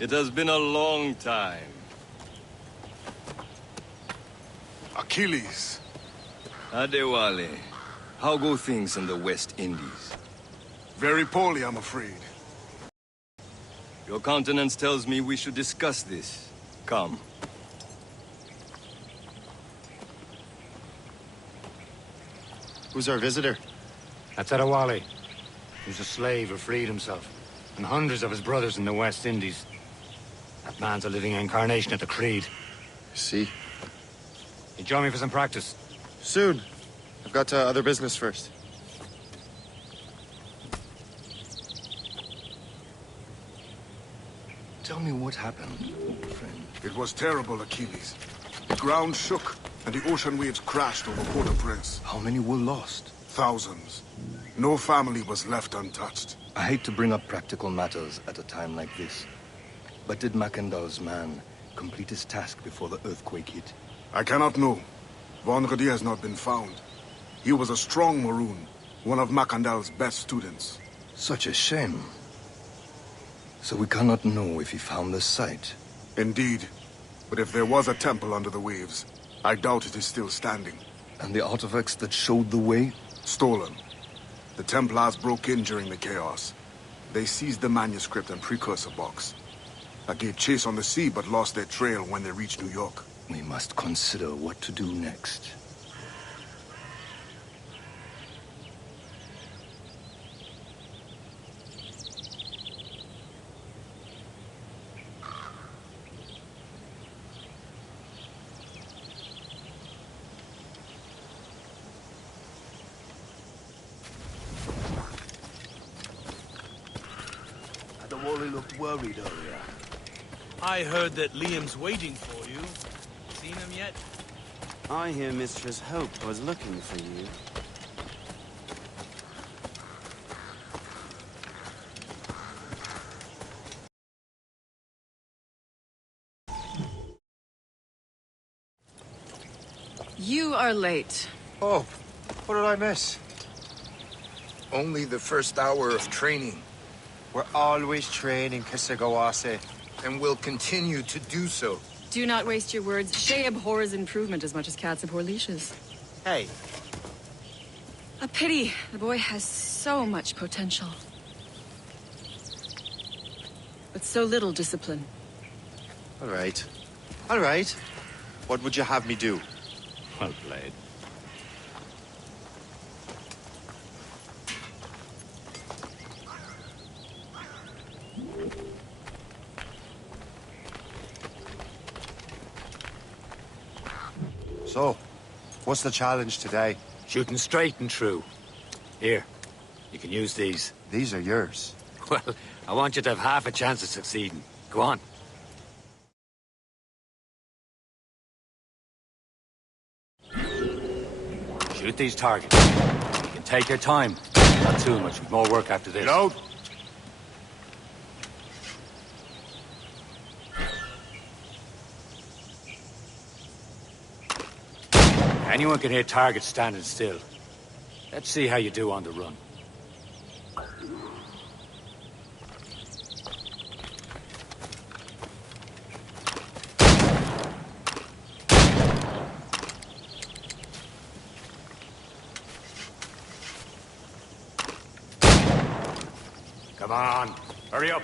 It has been a long time. Achilles. Adewale, how go things in the West Indies? Very poorly, I'm afraid. Your countenance tells me we should discuss this. Come. Who's our visitor? That's Adewale. He was a slave who freed himself, and hundreds of his brothers in the West Indies. That man's a living incarnation of the Creed. See? You join me for some practice? Soon. I've got other business first. Tell me what happened, friend. It was terrible, Achilles. The ground shook, and the ocean waves crashed over Port-au-Prince. How many were lost? Thousands. No family was left untouched. I hate to bring up practical matters at a time like this. But did Mackandal's man complete his task before the earthquake hit? I cannot know. Vonredi has not been found. He was a strong Maroon, one of Mackandal's best students. Such a shame. So we cannot know if he found the site. Indeed. But if there was a temple under the waves, I doubt it is still standing. And the artifacts that showed the way? Stolen. The Templars broke in during the chaos. They seized the manuscript and precursor box. I gave chase on the sea, but lost their trail when they reached New York. We must consider what to do next. Adewale looked worried earlier. I heard that Liam's waiting for you. Seen him yet? I hear Mistress Hope was looking for you. You are late. Oh, what did I miss? Only the first hour of training. We're always training, Kisagawase. And will continue to do so. Do not waste your words. Shay abhors improvement as much as cats abhor leashes. Hey. A pity. The boy has so much potential. But so little discipline. All right. All right. What would you have me do? Well played. So, what's the challenge today? Shooting straight and true. Here, you can use these. These are yours. Well, I want you to have half a chance of succeeding. Go on. Shoot these targets. You can take your time. Not too much. We've more work after this. Load. Anyone can hit targets standing still. Let's see how you do on the run. Come on, hurry up.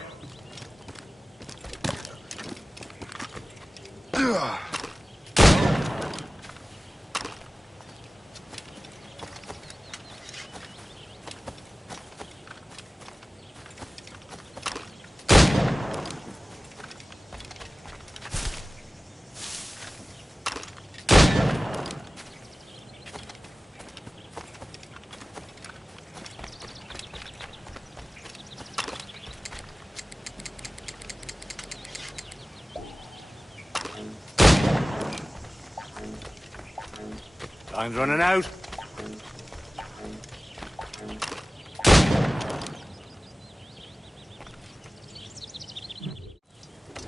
Time's running out.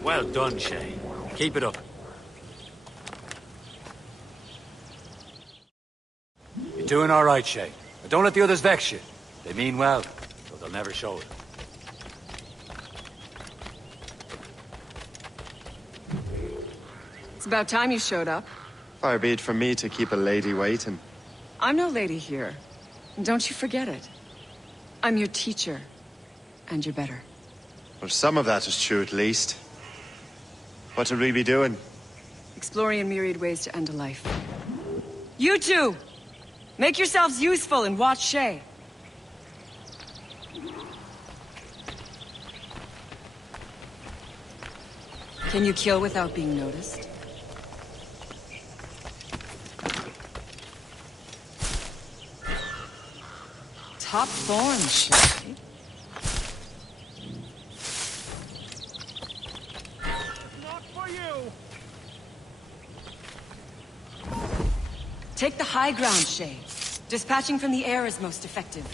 Well done, Shay. Keep it up. You're doing all right, Shay. But don't let the others vex you. They mean well, though they'll never show it. It's about time you showed up. Far be it from me to keep a lady waiting. I'm no lady here. Don't you forget it. I'm your teacher. And you're better. Well, some of that is true at least. What should we be doing? Exploring a myriad ways to end a life. You two! Make yourselves useful and watch Shay. Can you kill without being noticed? Top form, Shay. Not for you! Take the high ground, Shay. Dispatching from the air is most effective.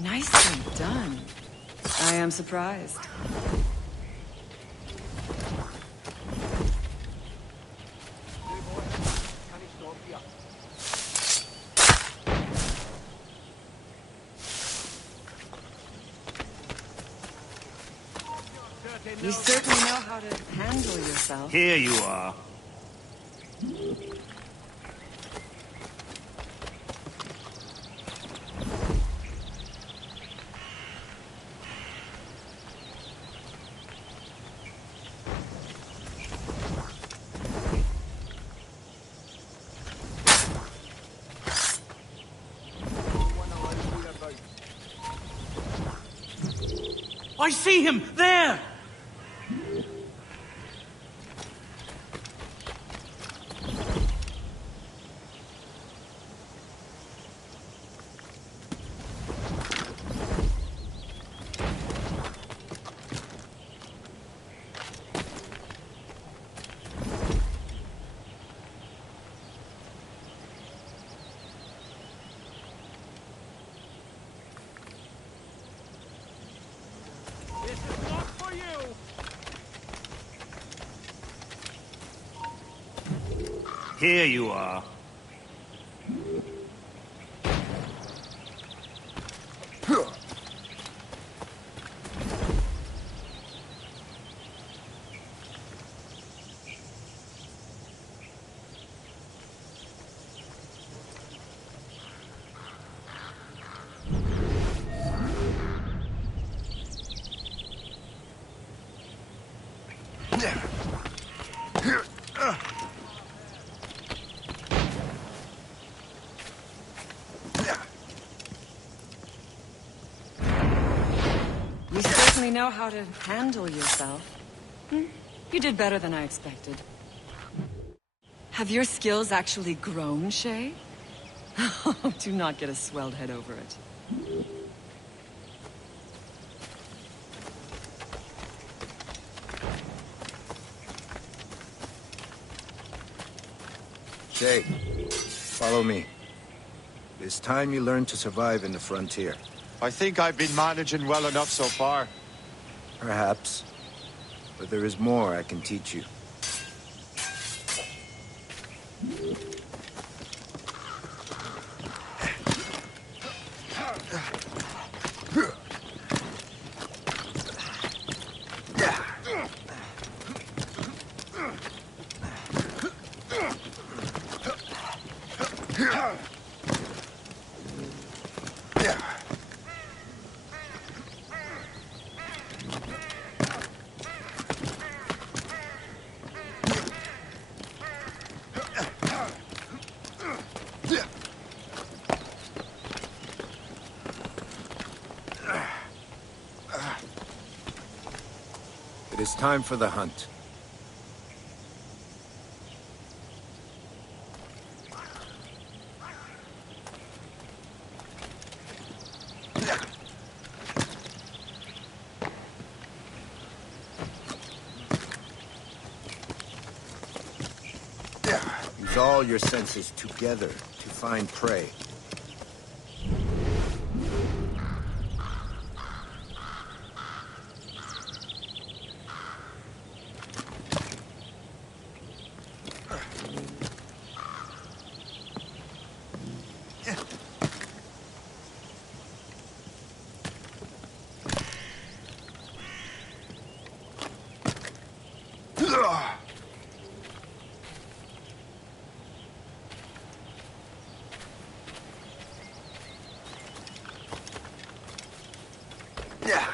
Nicely done. I am surprised. You certainly know how to handle yourself. Here you are. I see him! There! This is not for you! Here you are. You certainly know how to handle yourself. You did better than I expected. Have your skills actually grown, Shay? Do not get a swelled head over it. Shay, follow me. It's time you learn to survive in the frontier. I think I've been managing well enough so far. Perhaps. But there is more I can teach you. It is time for the hunt. Use all your senses together to find prey. Yeah.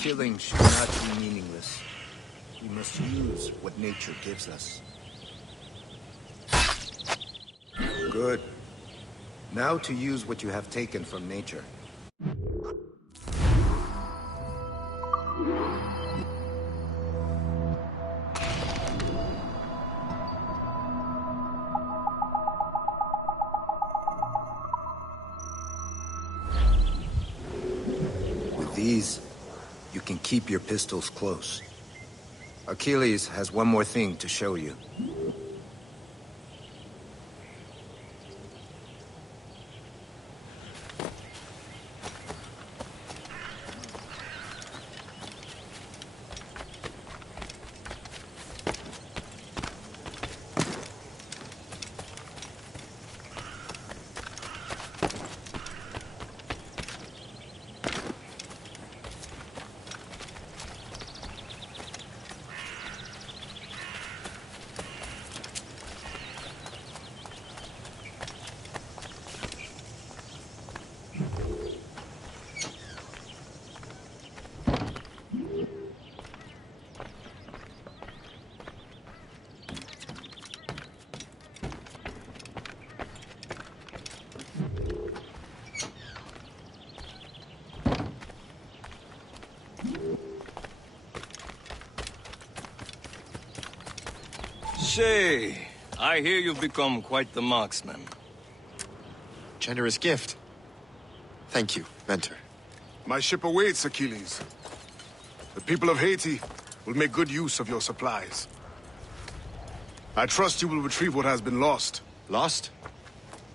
Killing should not be meaningless. We must use what nature gives us. Good. Now to use what you have taken from nature. With these, you can keep your pistols close. Achilles has one more thing to show you. Shay, I hear you've become quite the marksman. Generous gift. Thank you, mentor. My ship awaits, Achilles. The people of Haiti will make good use of your supplies. I trust you will retrieve what has been lost. Lost?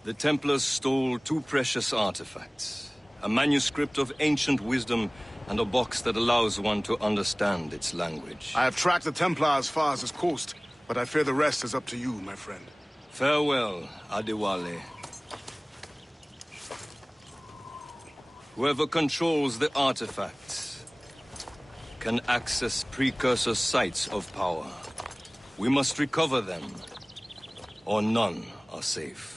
The Templars stole 2 precious artifacts. A manuscript of ancient wisdom and a box that allows one to understand its language. I have tracked the Templar as far as this coast, but I fear the rest is up to you, my friend. Farewell, Adewale. Whoever controls the artifacts can access precursor sites of power. We must recover them, or none are safe.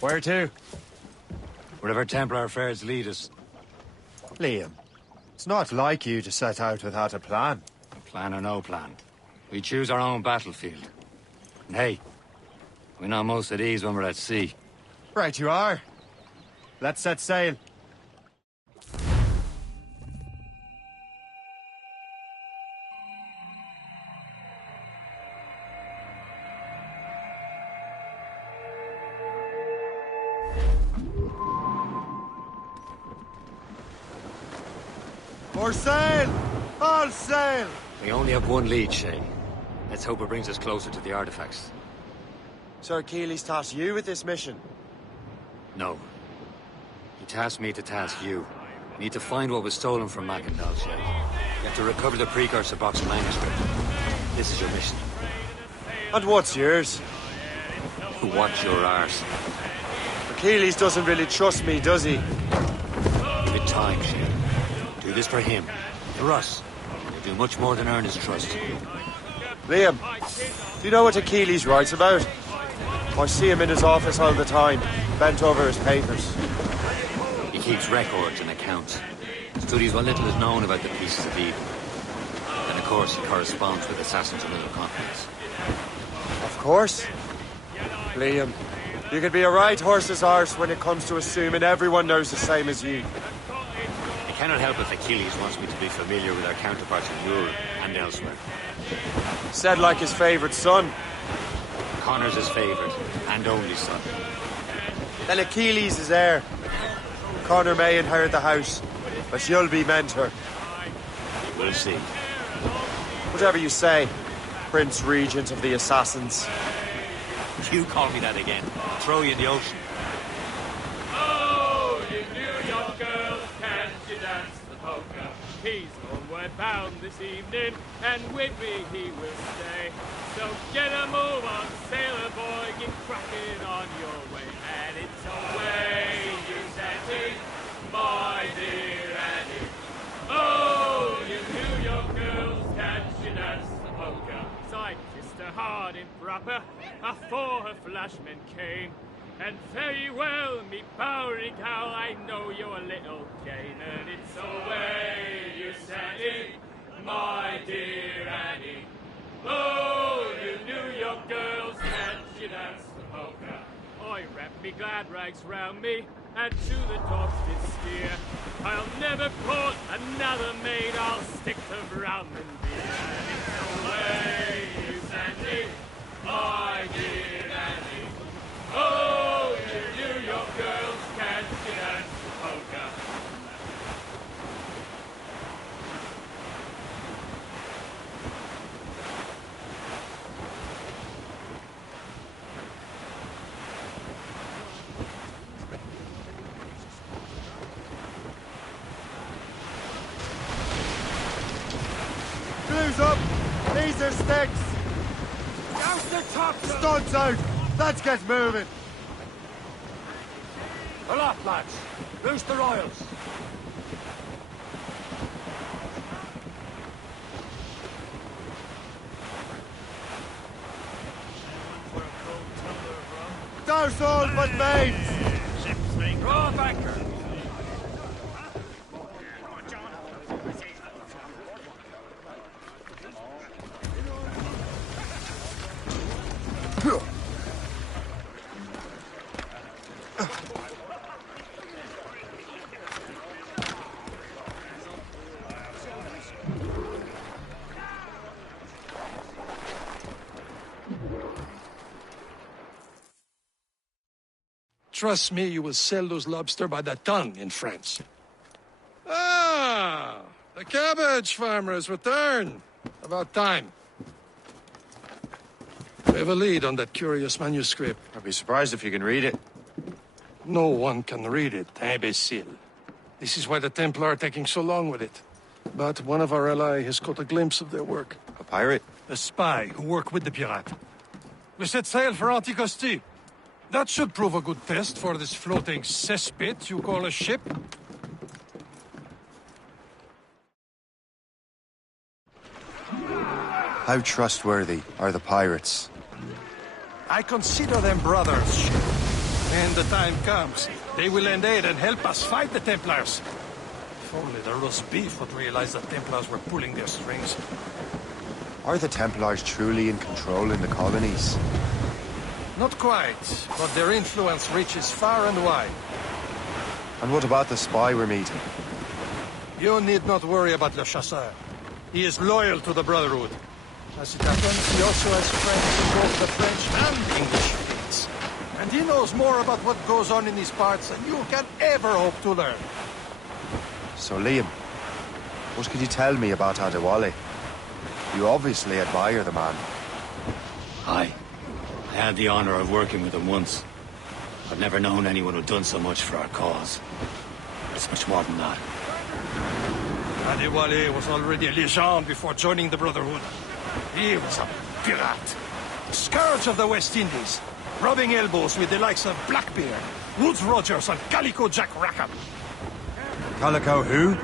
Where to? Wherever Templar affairs lead us. Liam, it's not like you to set out without a plan. Plan or no plan. We choose our own battlefield. And hey, we're not most at ease when we're at sea. Right you are. Let's set sail. For sail! All sail! We only have one lead, Shay. Let's hope it brings us closer to the artifacts. Sir Achilles tasked you with this mission. No. He tasked me to task you. We need to find what was stolen from Mackandal, Shay. You have to recover the precursor box manuscript. This is your mission. And what's yours? Watch your arse. Achilles doesn't really trust me, does he? Give it time, Shay. Do this for him. For us. You'll do much more than earn his trust. Liam, do you know what Achilles writes about? I see him in his office all the time, bent over his papers. He keeps records and accounts. Studies what little is known about the pieces of evil. And of course he corresponds with assassins on other continents. Of course. Liam, you can be a right horse's arse when it comes to assuming everyone knows the same as you. I cannot help if Achilles wants me to be familiar with our counterparts in Europe and elsewhere. Said like his favourite son. Connor's his favourite and only son. Then Achilles is heir. Connor may inherit the house, but you'll be mentor. We'll see. Whatever you say, Prince Regent of the Assassins. You call me that again, I'll throw you in the ocean. Oh, you New York girls, can't you dance the polka? He's homeward bound this evening, and with me he will stay. So get a move on, sailor boy, get cracking on your way. And it's away, you Sandy, my dear Annie. Oh, you New York girls, can't you dance the polka? So I kissed her hard and proper, afore her flashman came. And very well, me Bowery cow, I know you're a little game. And it's away, you Sandy, my dear Annie. Oh, you New York girls, can't you dance the polka? I wrapped me glad rags round me, and to the dogs did steer. I'll never court another maid, I'll stick to rum and beer. And it's away, you Sandy, my dear Annie. Oh, you New York girls, can't you dance the polka? Blues up! These are sticks! Out the top! Studs out! Let's get moving! A lot, lads. Loose the royals. Douse all but mates! Draw off anchor. Trust me, you will sell those lobster by the ton in France. Ah, the cabbage farmers return. About time. We have a lead on that curious manuscript. I'd be surprised if you can read it. No one can read it, imbecile. This is why the Templar are taking so long with it. But one of our allies has caught a glimpse of their work. A pirate? A spy who worked with the pirate. We set sail for Anticosti. That should prove a good test for this floating cesspit you call a ship. How trustworthy are the pirates? I consider them brothers. When the time comes, they will lend aid and help us fight the Templars. If only the roast beef would realize the Templars were pulling their strings. Are the Templars truly in control in the colonies? Not quite, but their influence reaches far and wide. And what about the spy we're meeting? You need not worry about Le Chasseur. He is loyal to the Brotherhood. As it happens, he also has friends in both the French and English fleets. And he knows more about what goes on in these parts than you can ever hope to learn. So, Liam, what could you tell me about Adewale? You obviously admire the man. Aye. I had the honor of working with him once. I've never known anyone who'd done so much for our cause. It's much more than that. Adewale was already a legend before joining the Brotherhood. He was a pirate. Scourge of the West Indies. rubbing elbows with the likes of Blackbeard, Woods Rogers, and Calico Jack Rackham. Calico who?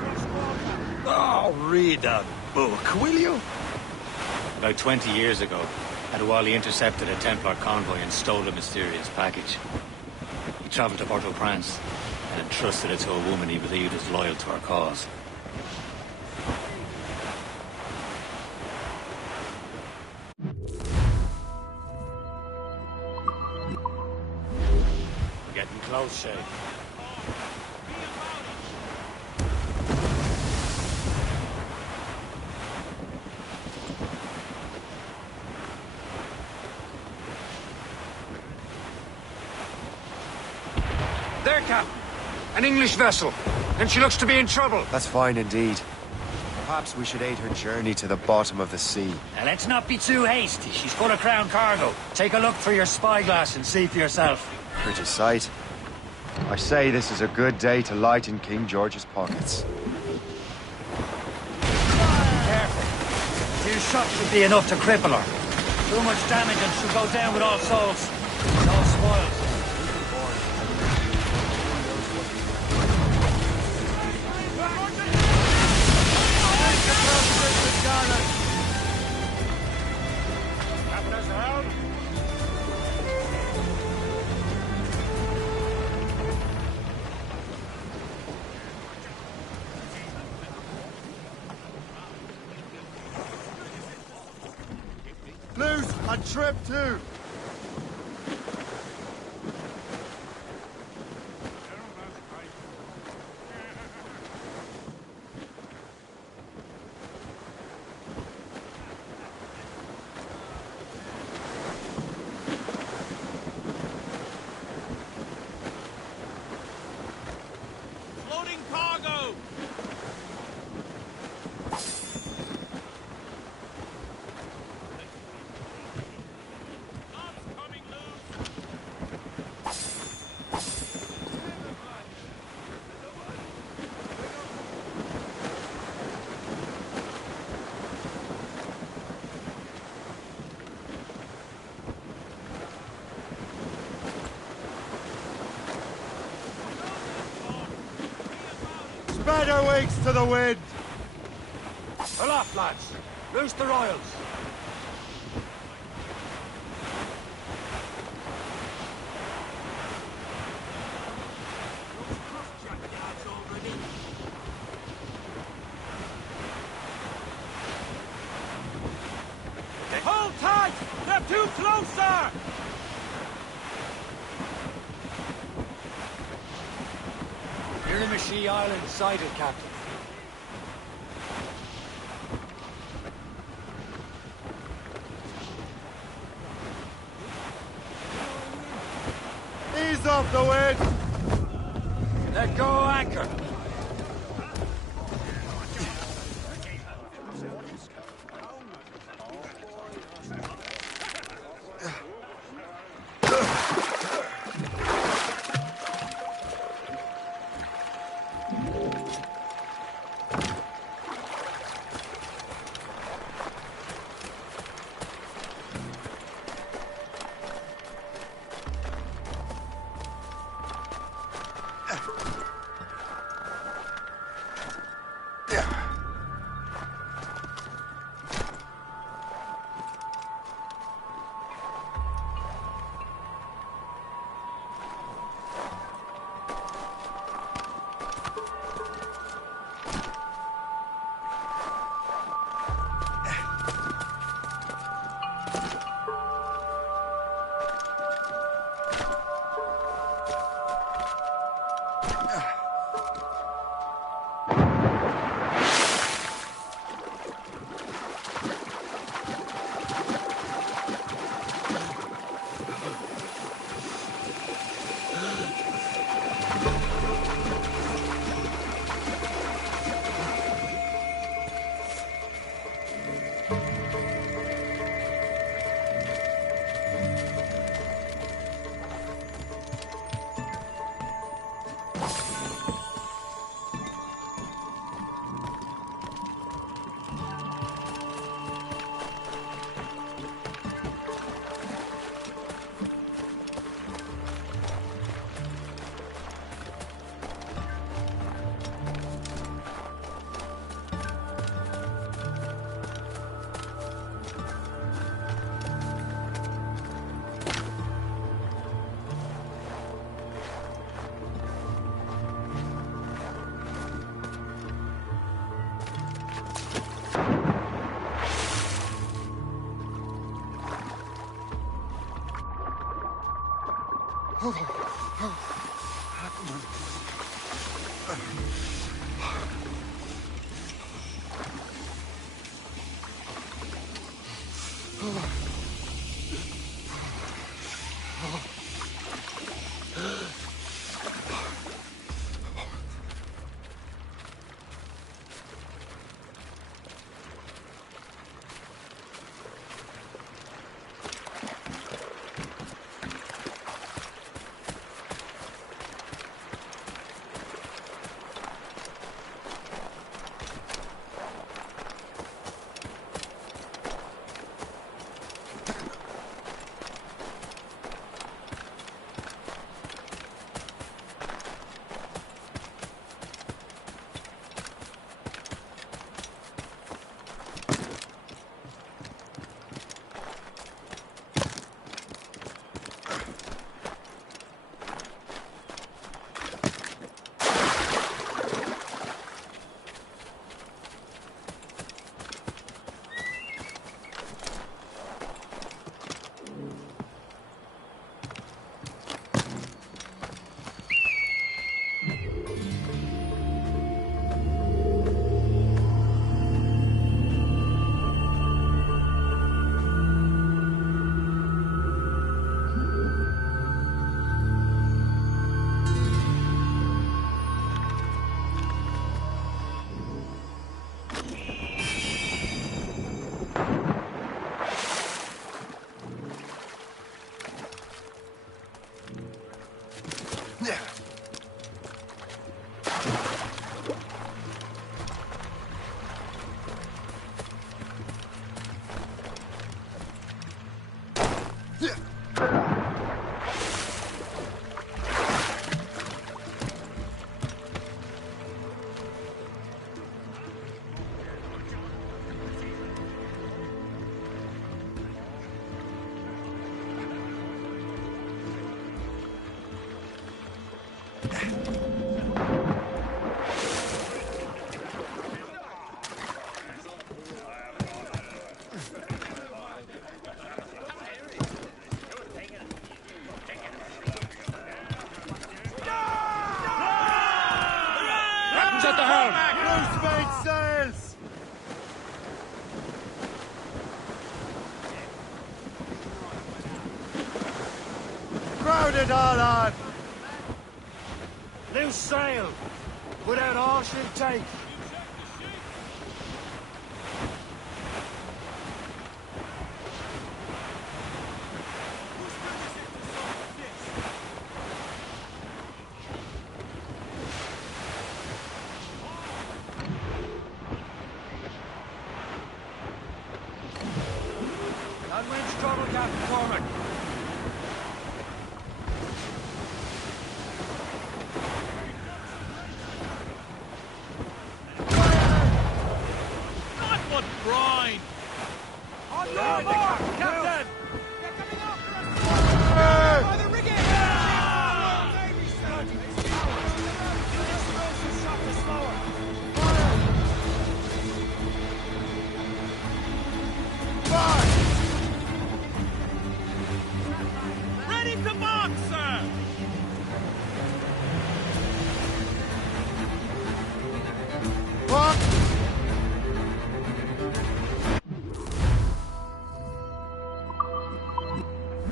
Oh, read that book, will you? About 20 years ago, Adewale intercepted a Templar convoy and stole a mysterious package. He traveled to Port-au-Prince and entrusted it to a woman he believed was loyal to our cause. We're getting close, Shay. There, Captain. An English vessel. And she looks to be in trouble. That's fine indeed. Perhaps we should aid her journey to the bottom of the sea. Now, let's not be too hasty. She's full of crown cargo. Take a look through your spyglass and see for yourself. Pretty sight. I say this is a good day to lighten King George's pockets. Careful. A few shots should be enough to cripple her. Too much damage and she'll go down with all souls. It's all spoiled. Loose and trip too. Loading cargo! Spread our wings to the wind. Aloft, lads. Loose the royals. Hold tight! They're too close, sir! Miramichi Island sighted, Captain. Ease off the wind. Let go anchor. At the helm! Loose mainsails! Crowded all on! Loose sail! Put out all she'll take!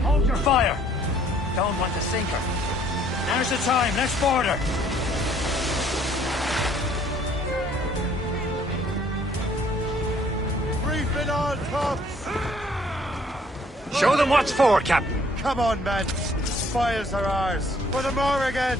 Hold your fire! Don't want to sink her. Now's the time, let's board her! Reefing all tops! Show them what's for, Captain. Come on, men. Fires are ours. For the more again.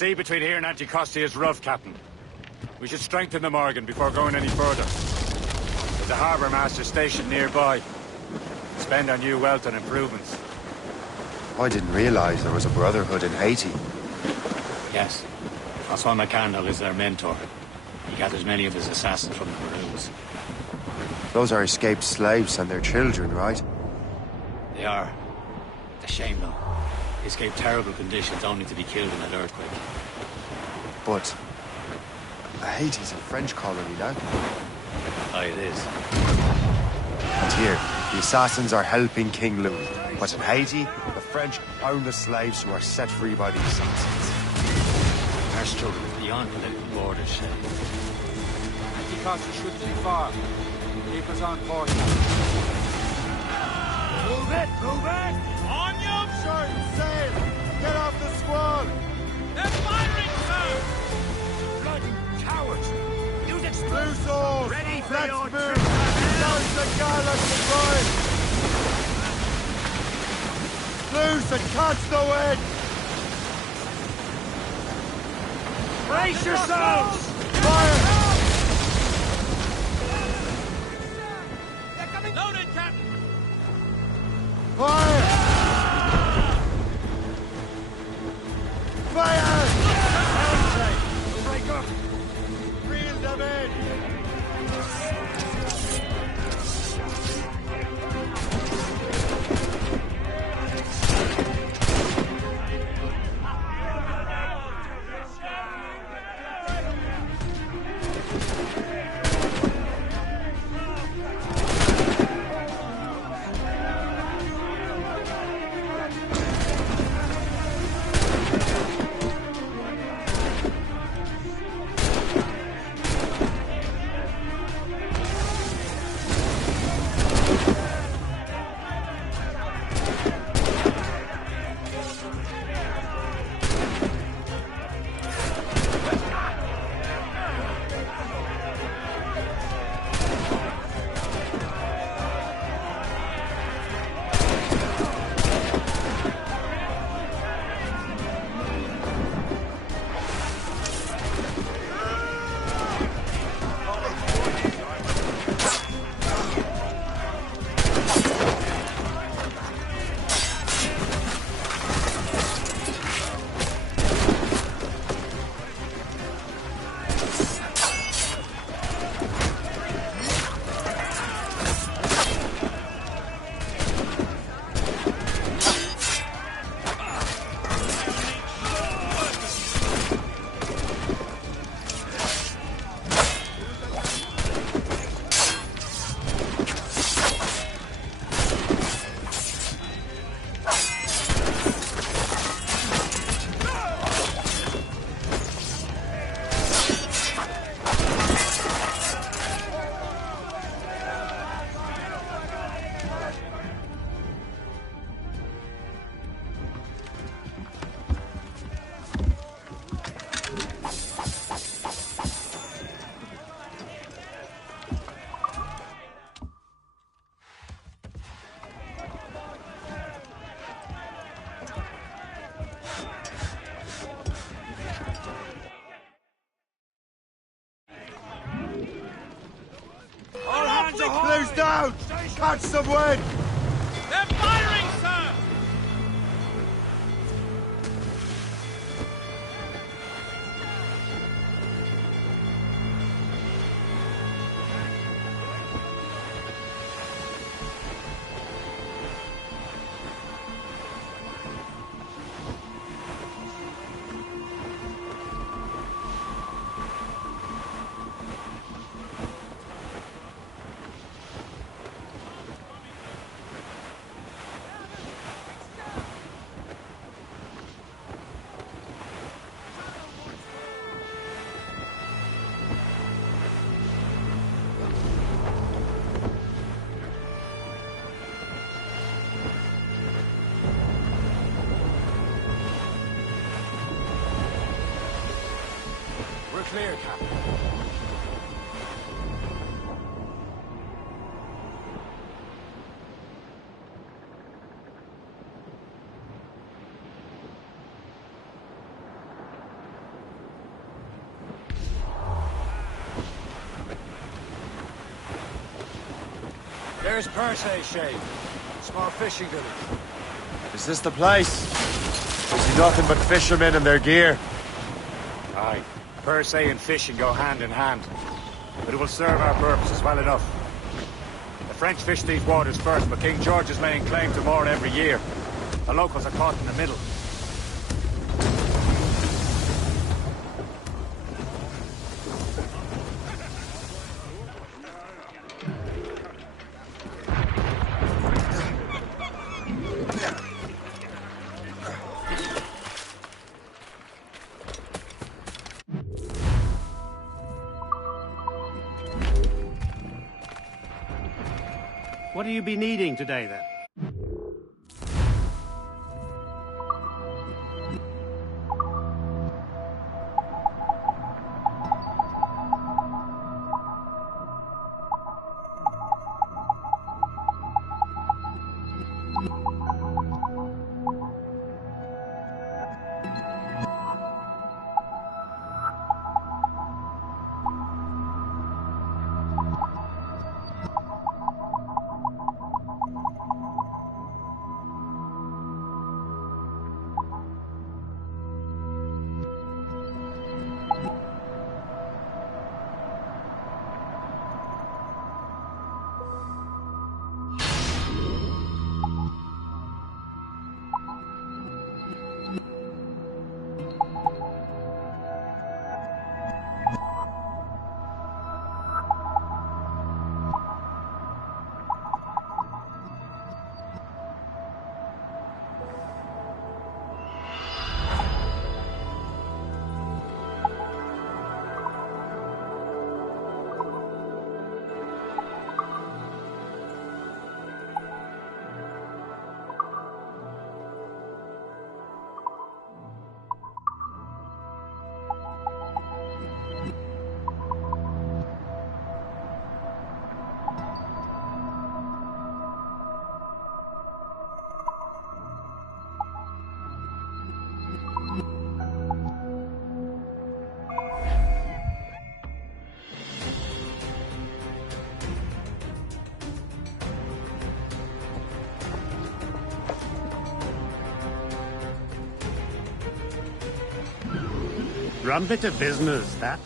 The sea between here and Anticosti is rough, Captain. We should strengthen the Morgan before going any further. There's a harbour master stationed nearby. Spend on new wealth and improvements. I didn't realize there was a brotherhood in Haiti. Yes. Francois McCandle is their mentor. He gathers many of his assassins from the Maroons. Those are escaped slaves and their children, right? They are. It's a shame, though. They escaped terrible conditions only to be killed in that earthquake. But Haiti's a French colony now. Aye, it is. And here, the assassins are helping King Louis. But in Haiti, the French own the slaves who are set free by the assassins. Our struggle is beyond political borders, Shay. Anticosti shouldn't be far. Keep us on course. Move it! Move it! On your... Short sail! Get off the squall! They're firing, sir! Bloody cowards! Use it, Loose oars! Ready for Let's your move! trip, Down the gallant deploy! Loose and catch the wind! Brace yourselves! Fire! They're coming! Loaded, Captain! Fire! Fire! Break up! Reel them in! Blues down! Catch some wind! They're firing, sir! We're clear, Captain. There's Perse, Shay. Small fishing village. Is this the place? I see nothing but fishermen and their gear. Aye. Per se and fishing go hand in hand. But it will serve our purposes well enough. The French fish these waters first, but King George is laying claim to more every year. The locals are caught in the middle. What do you be needing today, then? Rum bit of business, that.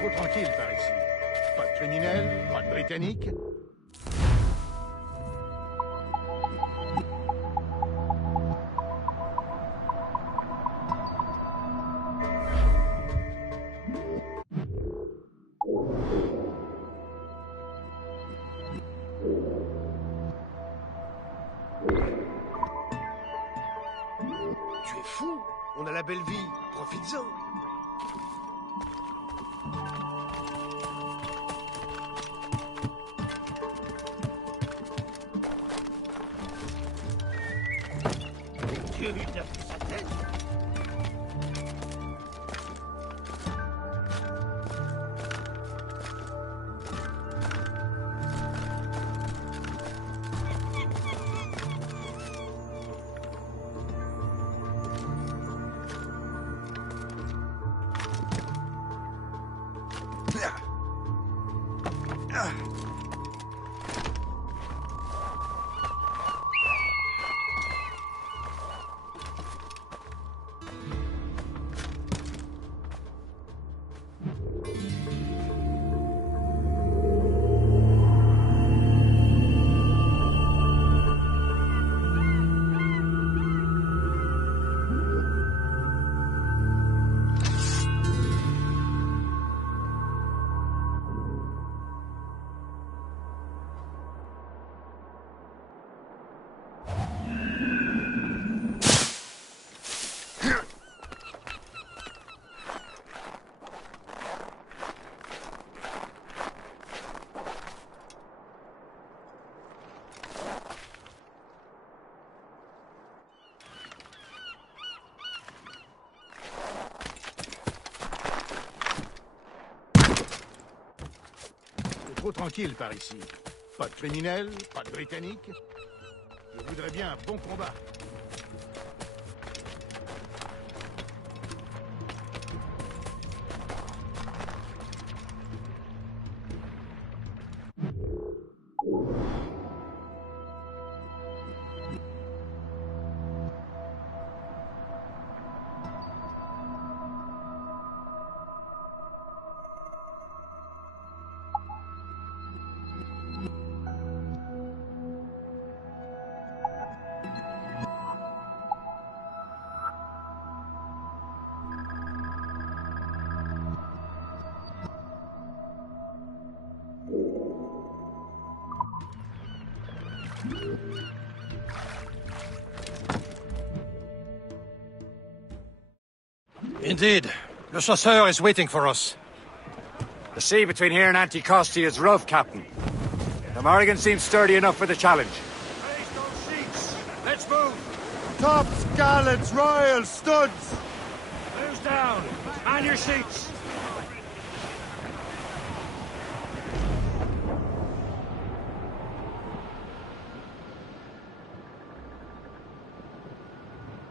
Trop tranquille par ici. Pas de criminels, pas de Britanniques. Tu es fou? On a la belle vie. Profites-en. Dieu, il a pris sa tête. trop tranquille par ici. Pas de criminels, pas de Britanniques. Je voudrais bien un bon combat. Indeed. Le Chasseur is waiting for us. The sea between here and Anticosti is rough, Captain. The Morrigan seems sturdy enough for the challenge. Raise those sheets. Let's move. Tops, gallants, royals, studs! Who's down? Man your sheets.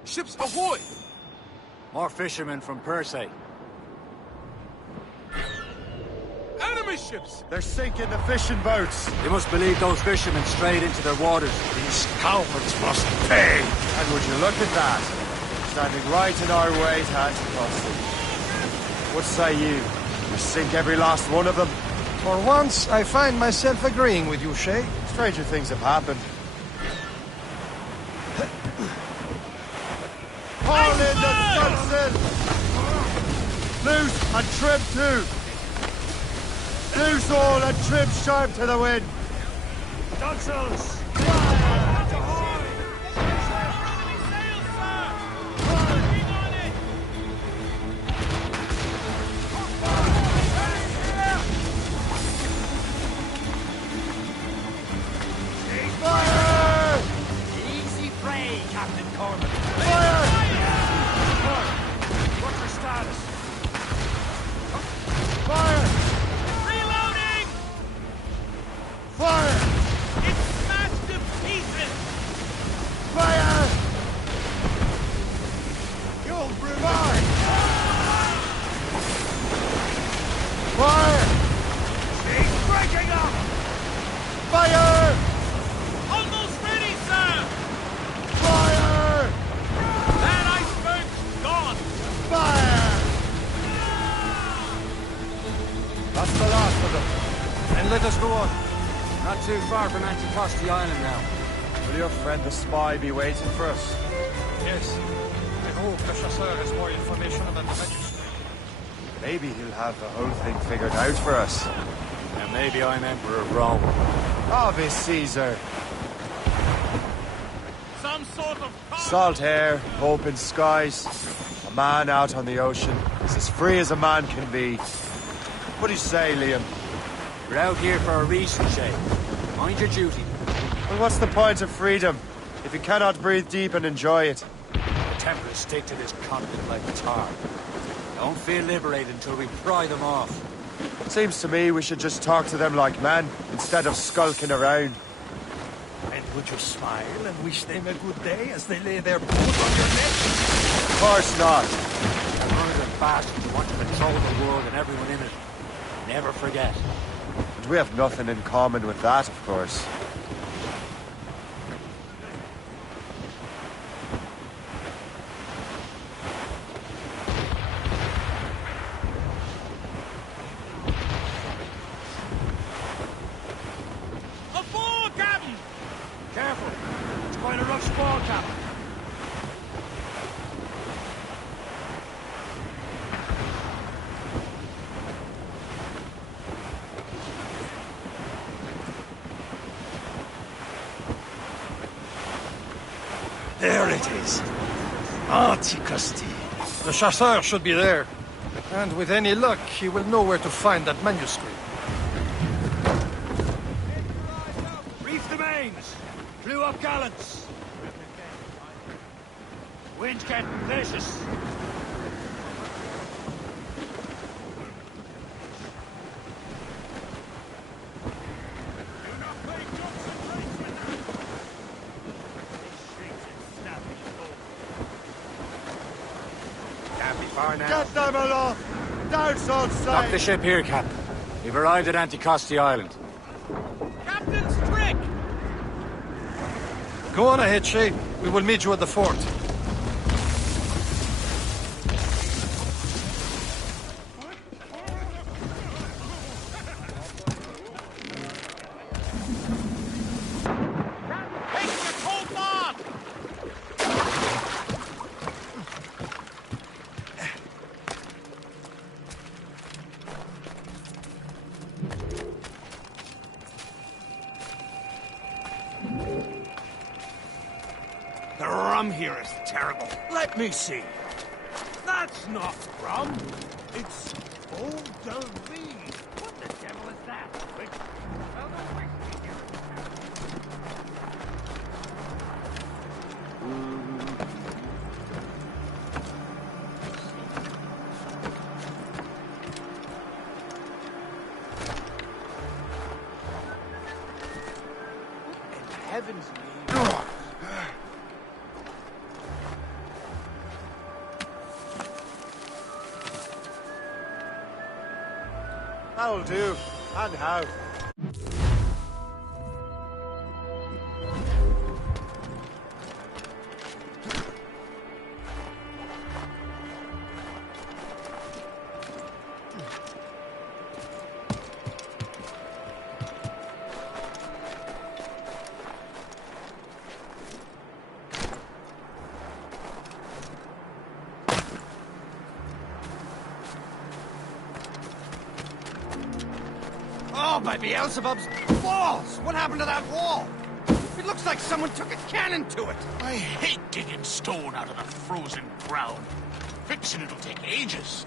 Ships ahoy! More fishermen from Persay. Enemy ships! They're sinking the fishing boats. You must believe those fishermen strayed into their waters. These cowards must pay. And would you look at that? Standing right in our way to Anticosti. What say you? We sink every last one of them? For once, I find myself agreeing with you, Shay. Stranger things have happened. Haul in the stunsail! Loose and trim too! Loose all and trim sharp to the wind! Stunsails! Fire! Easy prey, Captain Corbin. Fire! What's your status? Fire! Reloading! Fire! It's smashed to pieces! Fire! You'll revive! Fire! She's breaking up! Fire! Almost ready, sir! Fire! That iceberg's gone! Fire! That's the last of them. Then let us go on. Not too far from Anticosti Island now. Will your friend the spy be waiting for us? Yes. I hope the Chasseur has more information about the manuscript. Maybe he'll have the whole thing figured out for us. And maybe I'm Emperor of Rome. Ave Caesar! Some sort of... Salt hair, open skies. A man out on the ocean. He's as free as a man can be. What do you say, Liam? We're out here for a reason, Shay. Mind your duty. Well, what's the point of freedom if you cannot breathe deep and enjoy it? The Templars stick to this continent like tar. Don't feel liberated until we pry them off. Seems to me we should just talk to them like men, instead of skulking around. And would you smile and wish them a good day as they lay their boot on your neck? Of course not. Murdering bastards who want to control the world and everyone in it. Never forget. And we have nothing in common with that, of course. Aboard, Captain! Careful. It's quite a rough squall, Captain. There it is. Anticosti. The Chasseur should be there. And with any luck, he will know where to find that manuscript. Reef the mains! Clew up gallants! Wind's getting vicious. are now. Get them aloft! Down, son, Dock the ship here, Captain. We've arrived at Anticosti Island. Captain Strick! Go on ahead, Shay. We will meet you at the fort. The rum here is terrible. Let me see. That's not rum. It's eau de vie. What the devil is that? In heaven's name. That'll do. And how? Oh, by Beelzebub's balls! What happened to that wall? It looks like someone took a cannon to it. I hate digging stone out of the frozen ground. Fixing it'll take ages.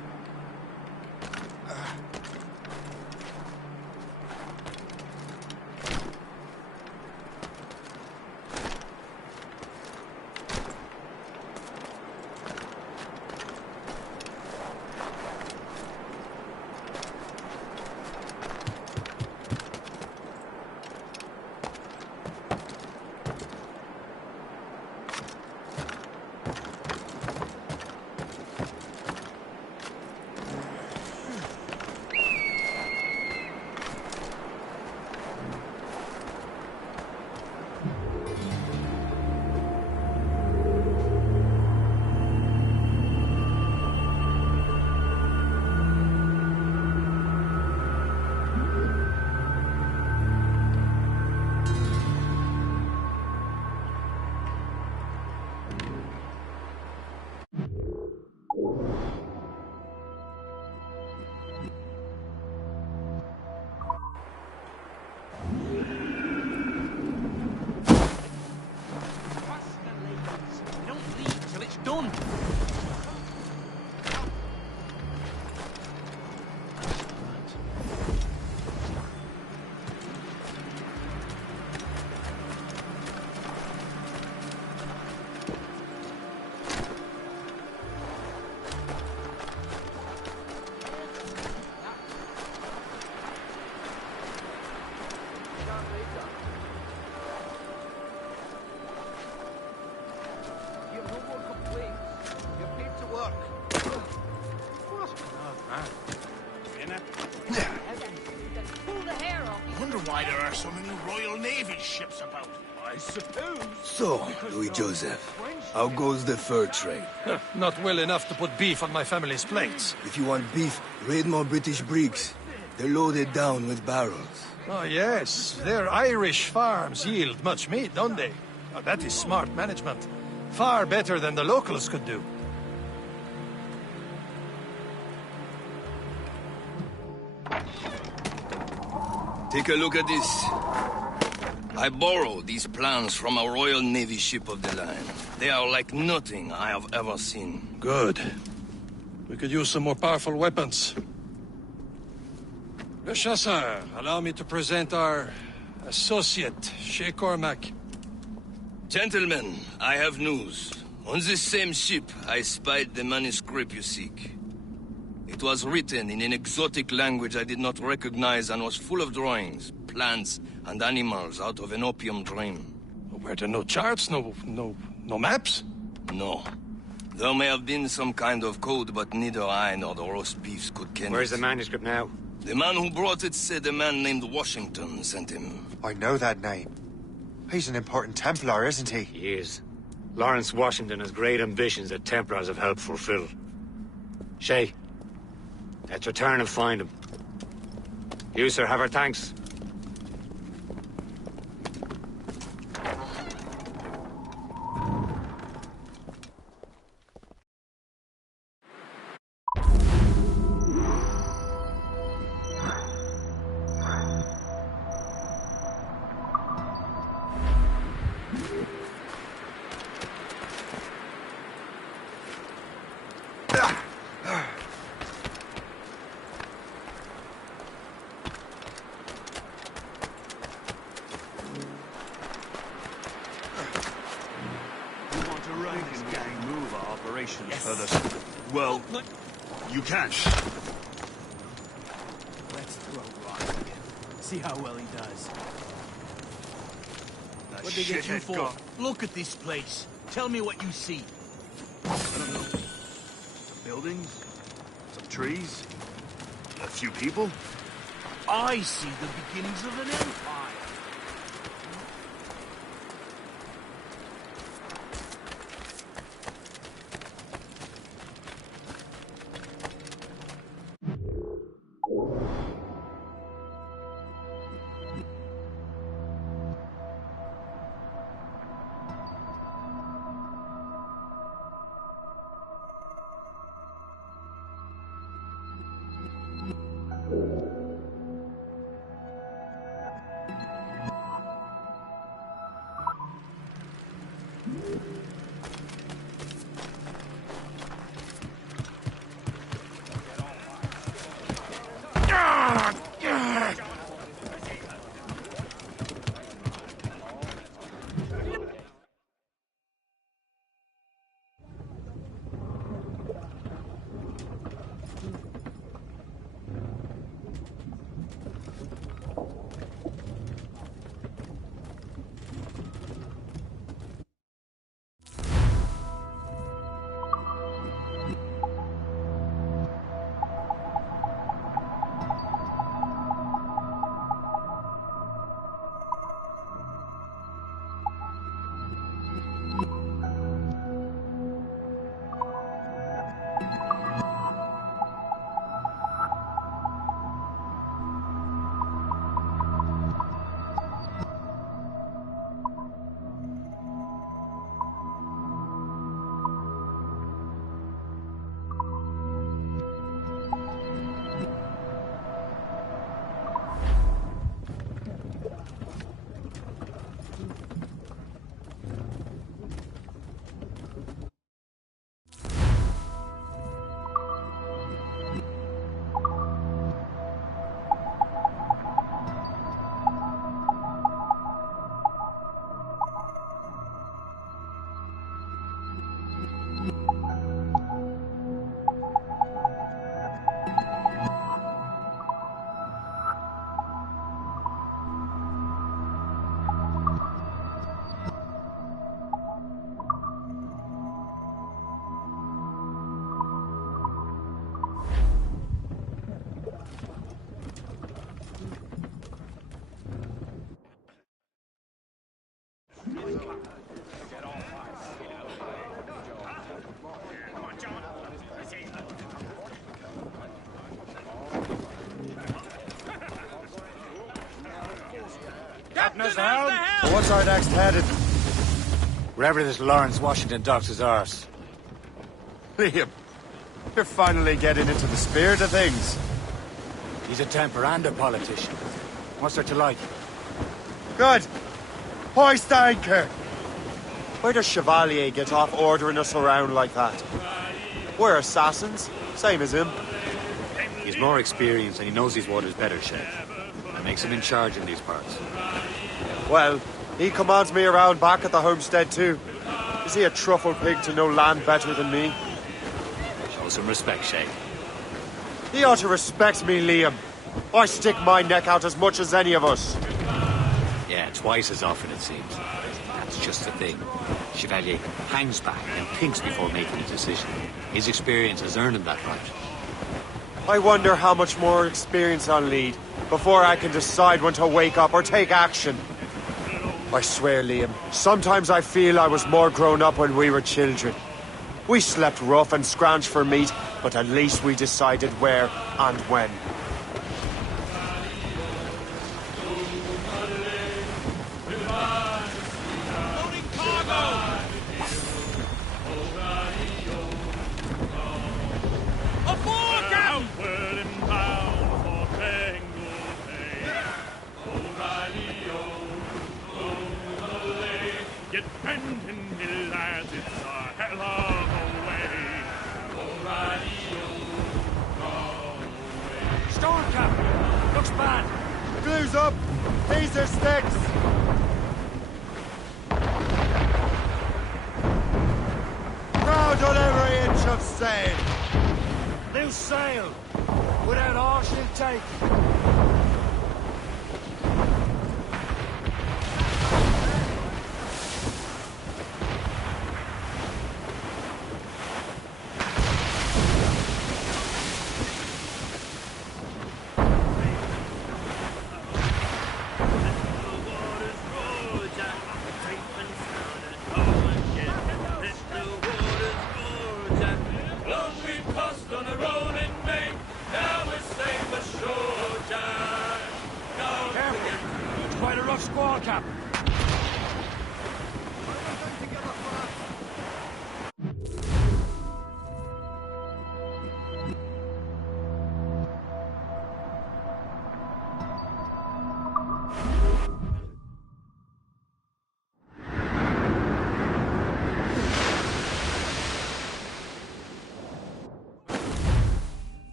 Done. Why there are so many Royal Navy ships about? I suppose. So, Louis Joseph, how goes the fur trade? Not well enough to put beef on my family's plates. If you want beef, raid more British brigs. They're loaded down with barrels. Oh, yes. Their Irish farms yield much meat, don't they? Oh, that is smart management. Far better than the locals could do. Take a look at this. I borrowed these plans from a Royal Navy ship of the line. They are like nothing I have ever seen. Good. We could use some more powerful weapons. Le Chasseur, allow me to present our associate, Shay Cormac. Gentlemen, I have news. On this same ship, I spied the manuscript you seek. It was written in an exotic language I did not recognize and was full of drawings, plants, and animals out of an opium dream. Were there no charts, no maps? No. There may have been some kind of code, but neither I nor the roast beefs could ken Where's it. the manuscript now? The man who brought it said a man named Washington sent him. I know that name. He's an important Templar, isn't he? He is. Lawrence Washington has great ambitions that Templars have helped fulfill. Shay, let's return and find him. You, sir, have our thanks. Well, you can. Let's throw rocks at him. See how well he does. What'd they get you for? Look at this place. Tell me what you see. I don't know. Some buildings, some trees, a few people. I see the beginnings of an empire. So what's our next headed? Wherever this Lawrence Washington docks his arse. Liam, you're finally getting into the spirit of things. He's a temper and a politician. What's there to like? Good. Hoist anchor. Where does Chevalier get off ordering us around like that? We're assassins, same as him. He's more experienced and he knows these waters better, Chef. That makes him in charge in these parts. Well, he commands me around back at the homestead too. Is he a truffle pig to know land better than me? Show some respect, Shay. He ought to respect me, Liam. I stick my neck out as much as any of us. Yeah, it's twice as often, it seems. That's just the thing. Chevalier hangs back and thinks before making a decision. His experience has earned him that right. I wonder how much more experience I'll need before I can decide when to wake up or take action. I swear, Liam, sometimes I feel I was more grown up when we were children. We slept rough and scrounged for meat, but at least we decided where and when. Glue's up! These are sticks! Crowd on every inch of sail! Loose sail! Without all she'll take!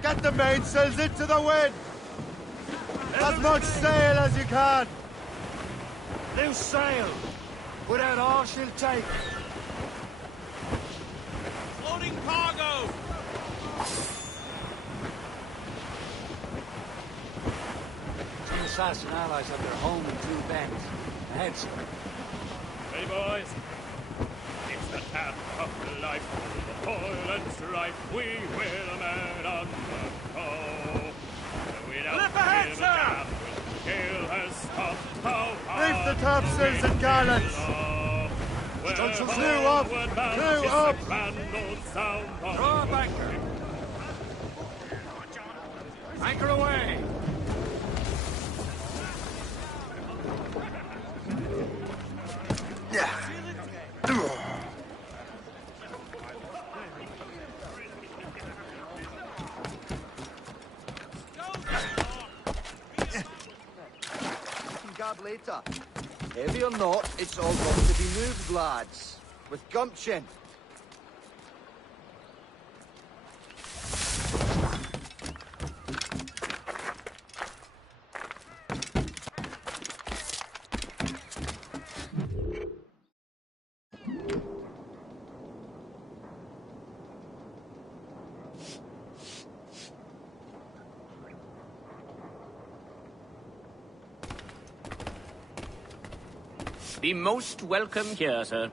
Get the mainsails into the wind! As much sail as you can! Loose sail! Without all she'll take! Loading cargo! The assassin allies have their home in two bends. Ahead, sir. Ready, boys? It's the tap of life, the toil and strife. We will man on the go. Flip ahead, sir! Gale has stopped. Reef the topsails and gallants! Clew up! Clew up! Draw up anchor! Anchor away! Later. Heavy or not, it's all got to be moved, lads. With gumption. Be most welcome here, sir.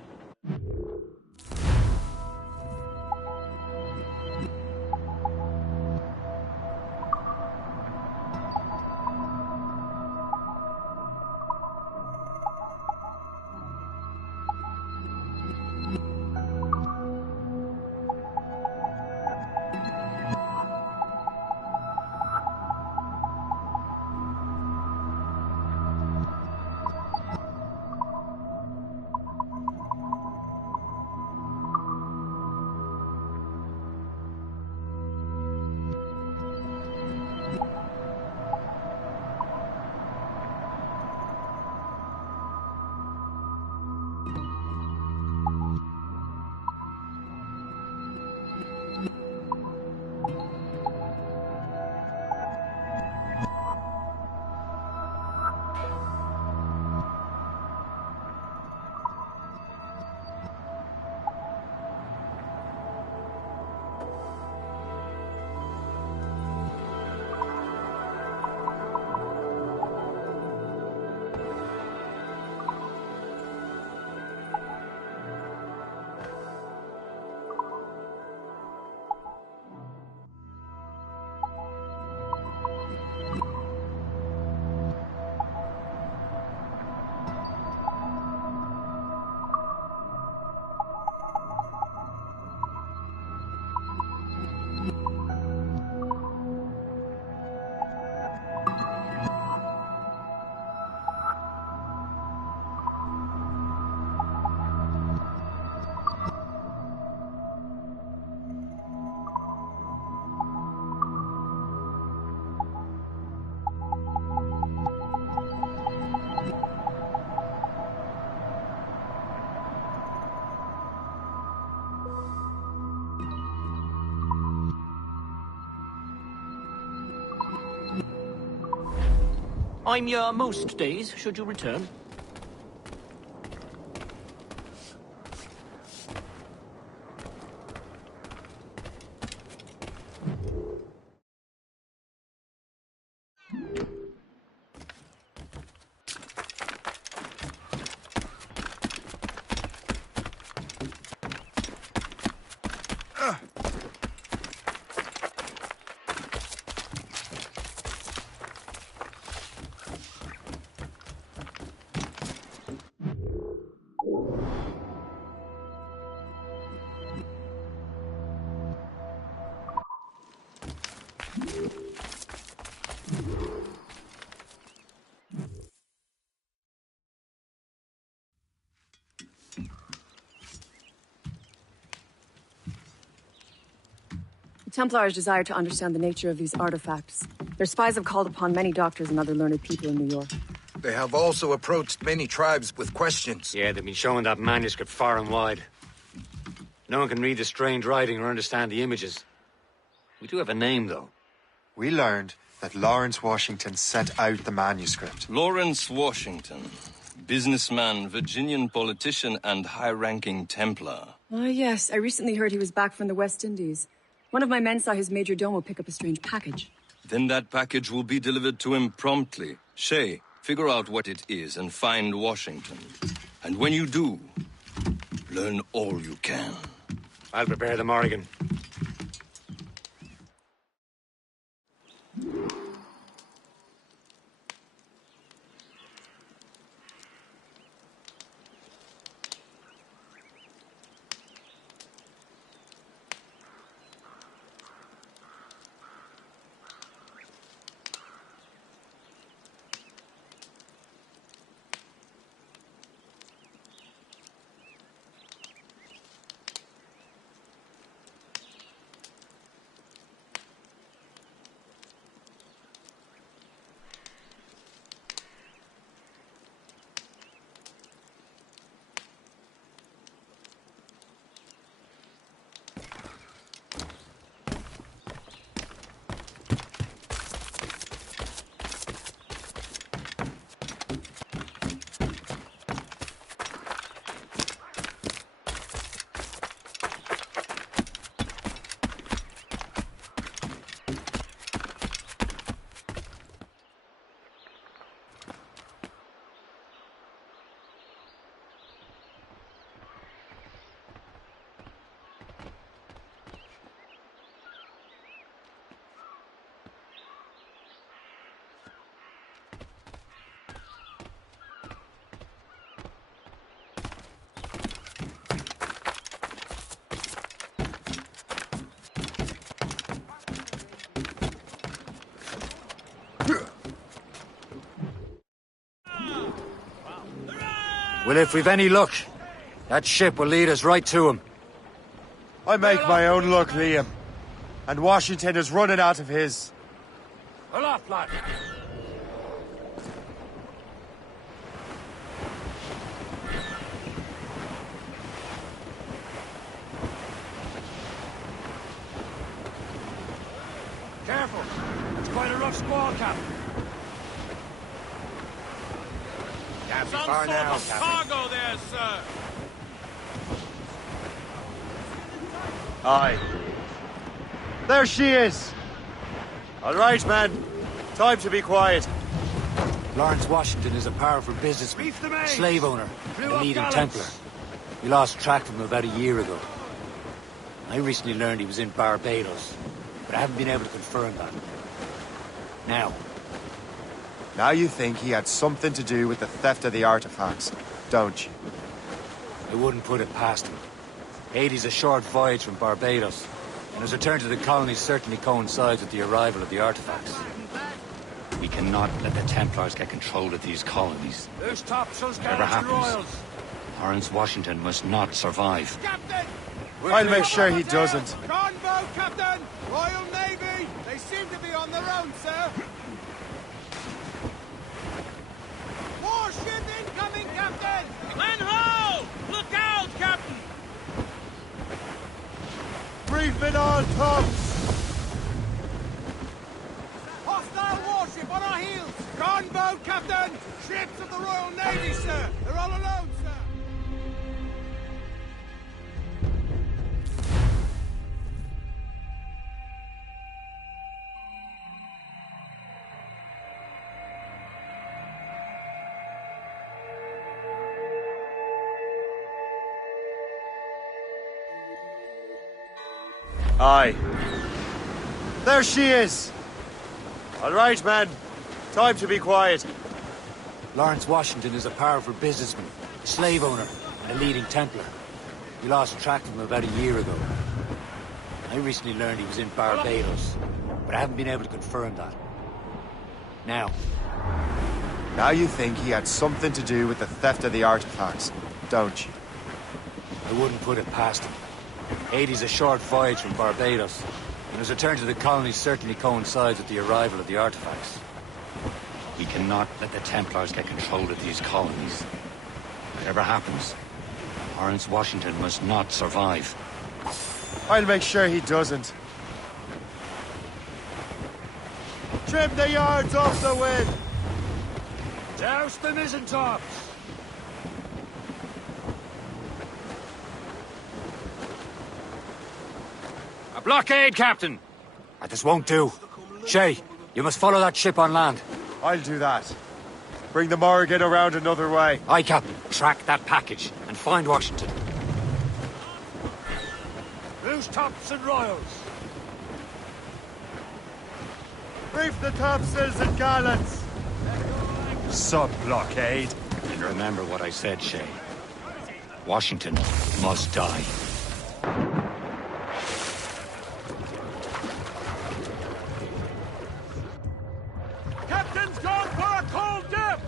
I'm here most days, should you return. Templars desire to understand the nature of these artifacts. Their spies have called upon many doctors and other learned people in New York. They have also approached many tribes with questions. Yeah, they've been showing that manuscript far and wide. No one can read the strange writing or understand the images. We do have a name, though. We learned that Lawrence Washington sent out the manuscript. Lawrence Washington. Businessman, Virginian politician, and high-ranking Templar. Ah, yes. I recently heard he was back from the West Indies. One of my men saw his major domo pick up a strange package. Then that package will be delivered to him promptly. Shay, figure out what it is and find Washington. And when you do, learn all you can. I'll prepare the Morrigan. Well, if we've any luck, that ship will lead us right to him. I make my own luck, Liam. And Washington is running out of his. Aloft, lad. Careful. It's quite a rough squall, Captain. Can't be Some far sort now, of Captain. cargo there, sir. Aye. There she is. All right, man. Time to be quiet. Lawrence Washington is a powerful businessman, Reef the main. slave owner, Blew a up leading gallants. Templar. We lost track of him about a year ago. I recently learned he was in Barbados, but I haven't been able to confirm that. Now you think he had something to do with the theft of the artifacts, don't you? I wouldn't put it past him. Haiti's a short voyage from Barbados, and his return to the colonies certainly coincides with the arrival of the artifacts. We cannot let the Templars get control of these colonies. There's topsails, Whatever gallants, and happens, royals. Lawrence Washington must not survive. Captain! I'll make sure he doesn't. Gunboat, Captain! Royal Navy! They seem to be on their own, sir. Warship incoming, Captain! Man ho! Look out, Captain! Brief it all, tops! Hostile warship on our heels! Gunboat the Royal Navy, sir! They're all alone, sir! Aye. There she is! All right, man. Time to be quiet. Lawrence Washington is a powerful businessman, a slave owner, and a leading Templar. We lost track of him about a year ago. I recently learned he was in Barbados, but I haven't been able to confirm that. Now you think he had something to do with the theft of the artifacts, don't you? I wouldn't put it past him. Haiti's a short voyage from Barbados, and his return to the colonies certainly coincides with the arrival of the artifacts. We cannot let the Templars get control of these colonies. Whatever happens, Lawrence Washington must not survive. I'll make sure he doesn't. Trim the yards off the wind! Douse the mizzentops! A blockade, Captain! This won't do. Shay, you must follow that ship on land. I'll do that. Bring the Morrigan around another way. Aye, Captain. Track that package and find Washington. Loose tops and royals! Reef the topsails and gallants! Sub-blockade. And remember what I said, Shay. Washington must die. Captain's gone for a cold dip!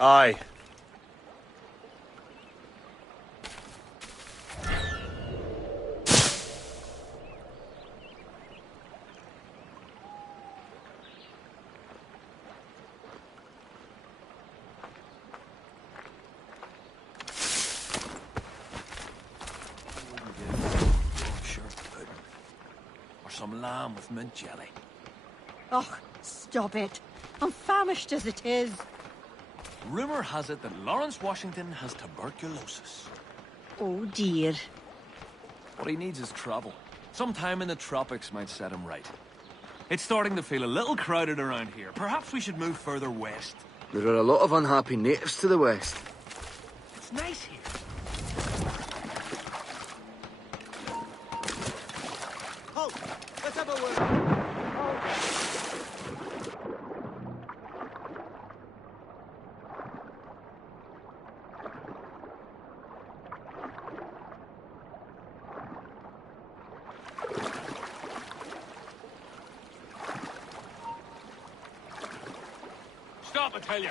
Aye. Or some lamb with mint jelly. Oh, stop it. I'm famished as it is. Rumor has it that Lawrence Washington has tuberculosis. Oh, dear. What he needs is travel. Sometime in the tropics might set him right. It's starting to feel a little crowded around here. Perhaps we should move further west. There are a lot of unhappy natives to the west. It's nice here. Halt! Let's have a word. Stop, I tell you!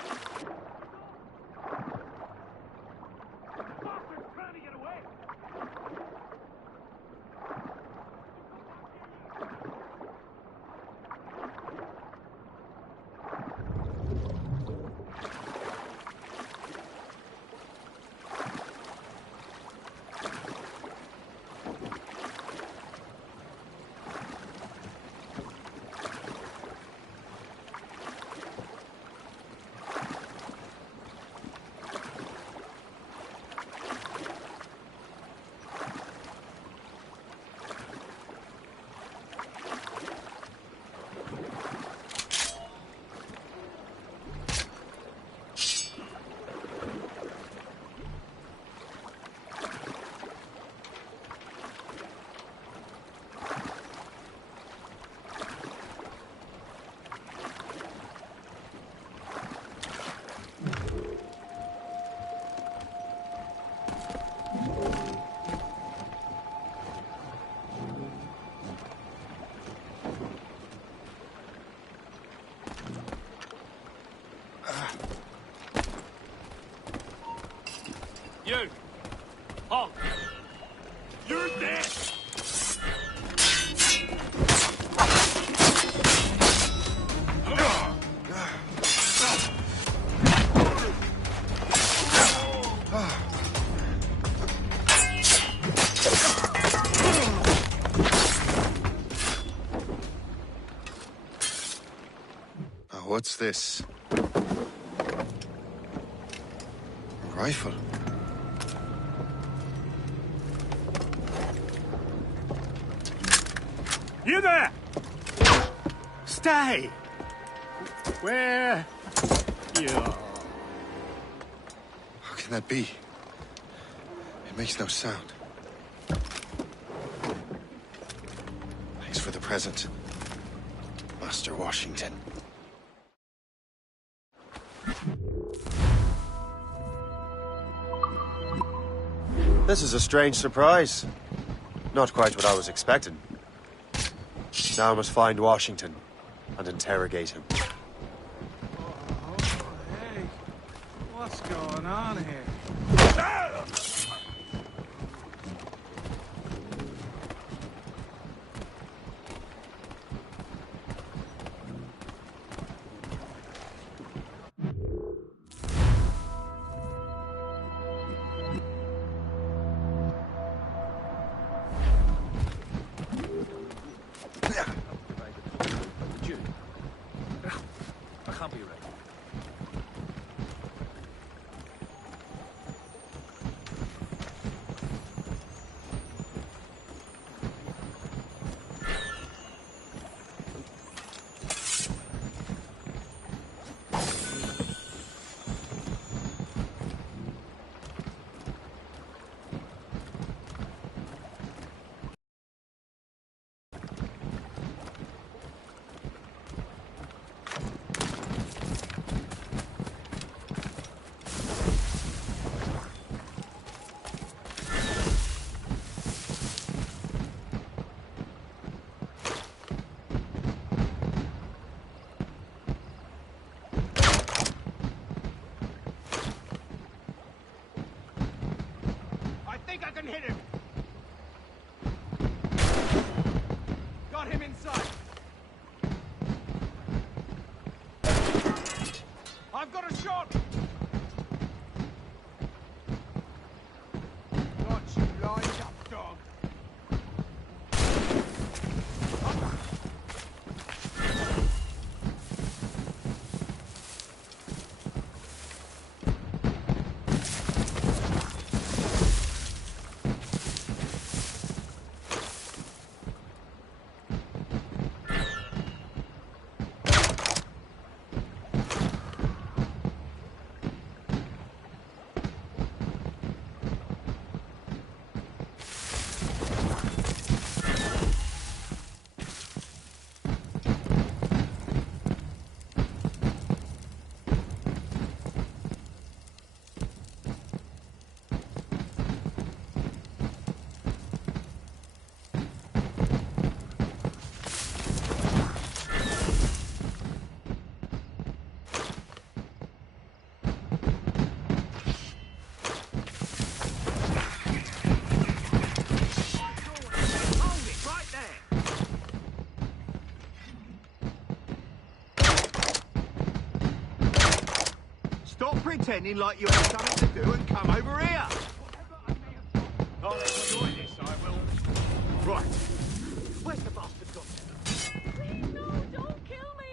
You're dead! What's this? A rifle. You there! Stay! Where? You are. How can that be? It makes no sound. Thanks for the present, Master Washington. This is a strange surprise. Not quite what I was expecting. Now I must find Washington and interrogate him. Hey, what's going on here? I can hit him. Got him inside. I've got a shot. Got you lined up, dog. Stop pretending like you have something to do and come over here. I'll enjoy this, I will. Right. Where's the bastard gone? Please, no, don't kill me!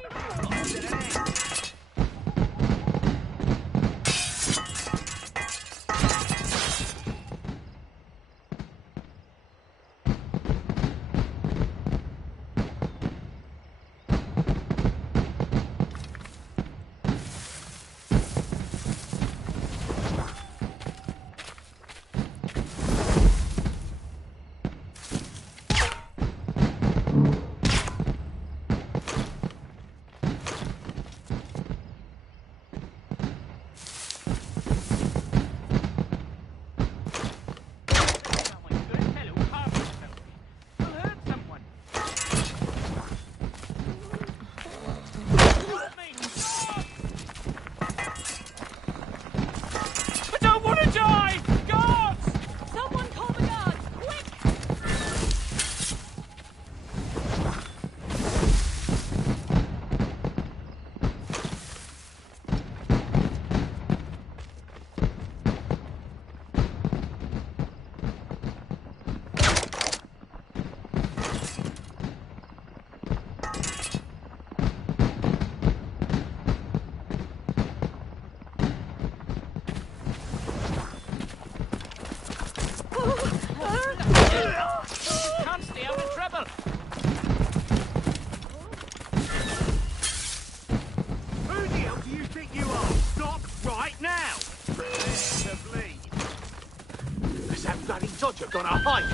not gonna hike.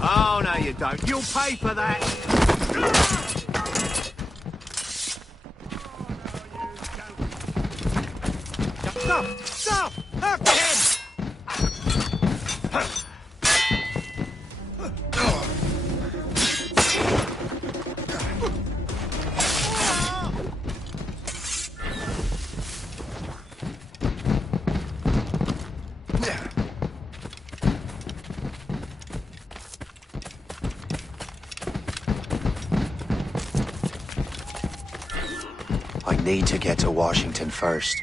Oh, no, you don't. You'll pay for that. Stop! Stop! After him! I need to get to Washington first.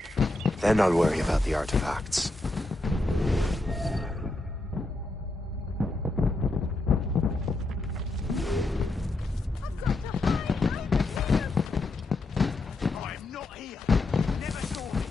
Then I'll worry about the artifacts. I'm not here. Never saw him.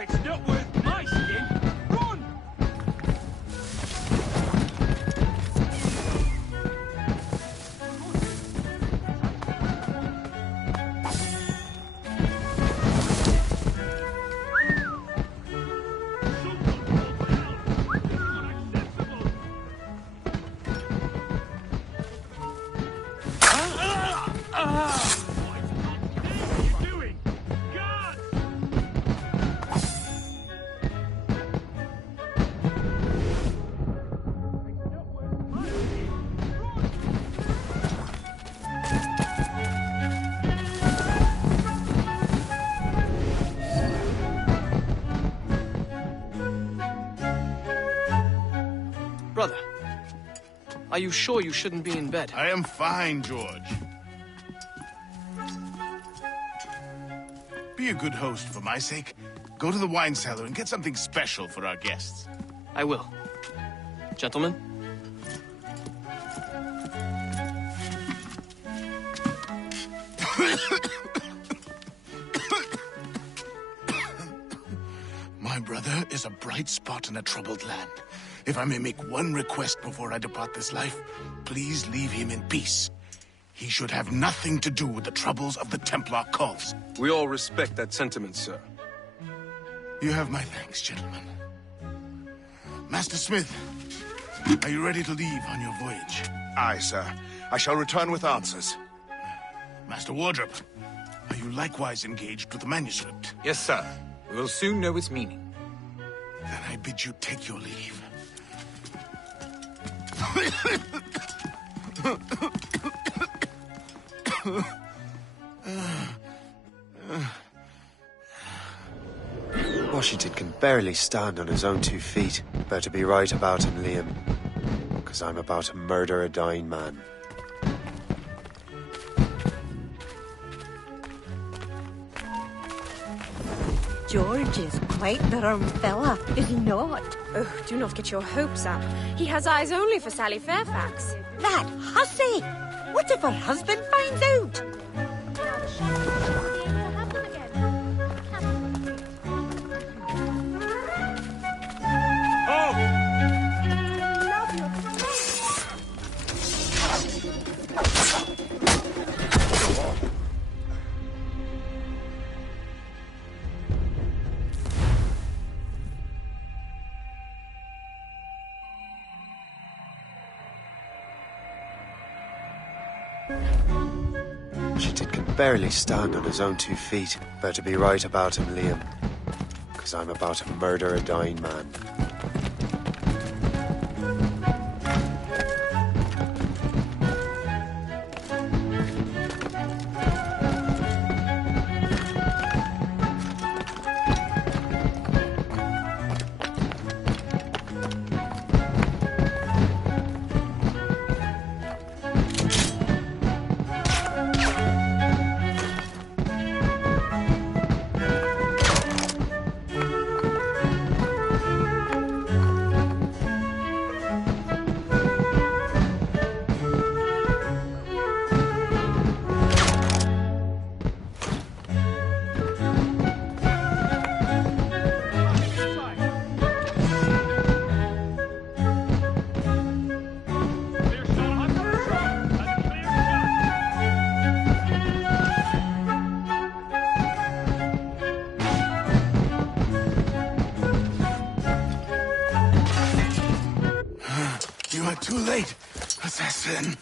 It's not worth my skin. Run! Brother, are you sure you shouldn't be in bed? I am fine, George. Be a good host for my sake. Go to the wine cellar and get something special for our guests. I will. Gentlemen? My brother is a bright spot in a troubled land. If I may make one request before I depart this life, please leave him in peace. He should have nothing to do with the troubles of the Templar cause. We all respect that sentiment, sir. You have my thanks, gentlemen. Master Smith, are you ready to leave on your voyage? Aye, sir. I shall return with answers. Master Wardrop, are you likewise engaged with the manuscript? Yes, sir. We will soon know its meaning. Then I bid you take your leave. Washington can barely stand on his own 2 feet. Better be right about him, Liam. Because I'm about to murder a dying man. George is quite the rum fella, is he not? Oh, do not get your hopes up. He has eyes only for Sally Fairfax. That hussy! What if her husband finds out? Washington can barely stand on his own 2 feet. Better be right about him, Liam. Because I'm about to murder a dying man. You are too late, assassin.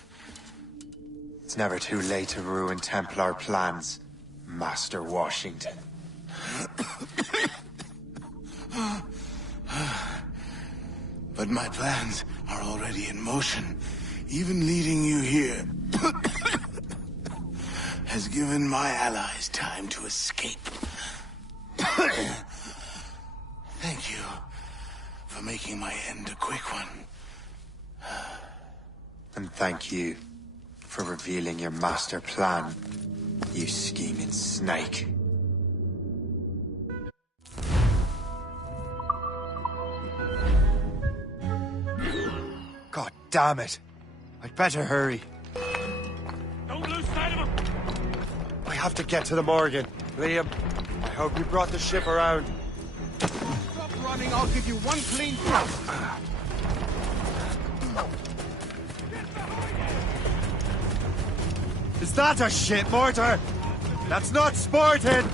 It's never too late to ruin Templar plans, Master Washington. But my plans are already in motion. Even leading you here has given my allies time to escape. Thank you for making my end a quick one. And thank you for revealing your master plan, you scheming snake. God damn it! I'd better hurry. Don't lose sight of him! I have to get to the Morgan. Liam, I hope you brought the ship around. Stop running, I'll give you one clean thrust. Is that a ship mortar? That's not sporting!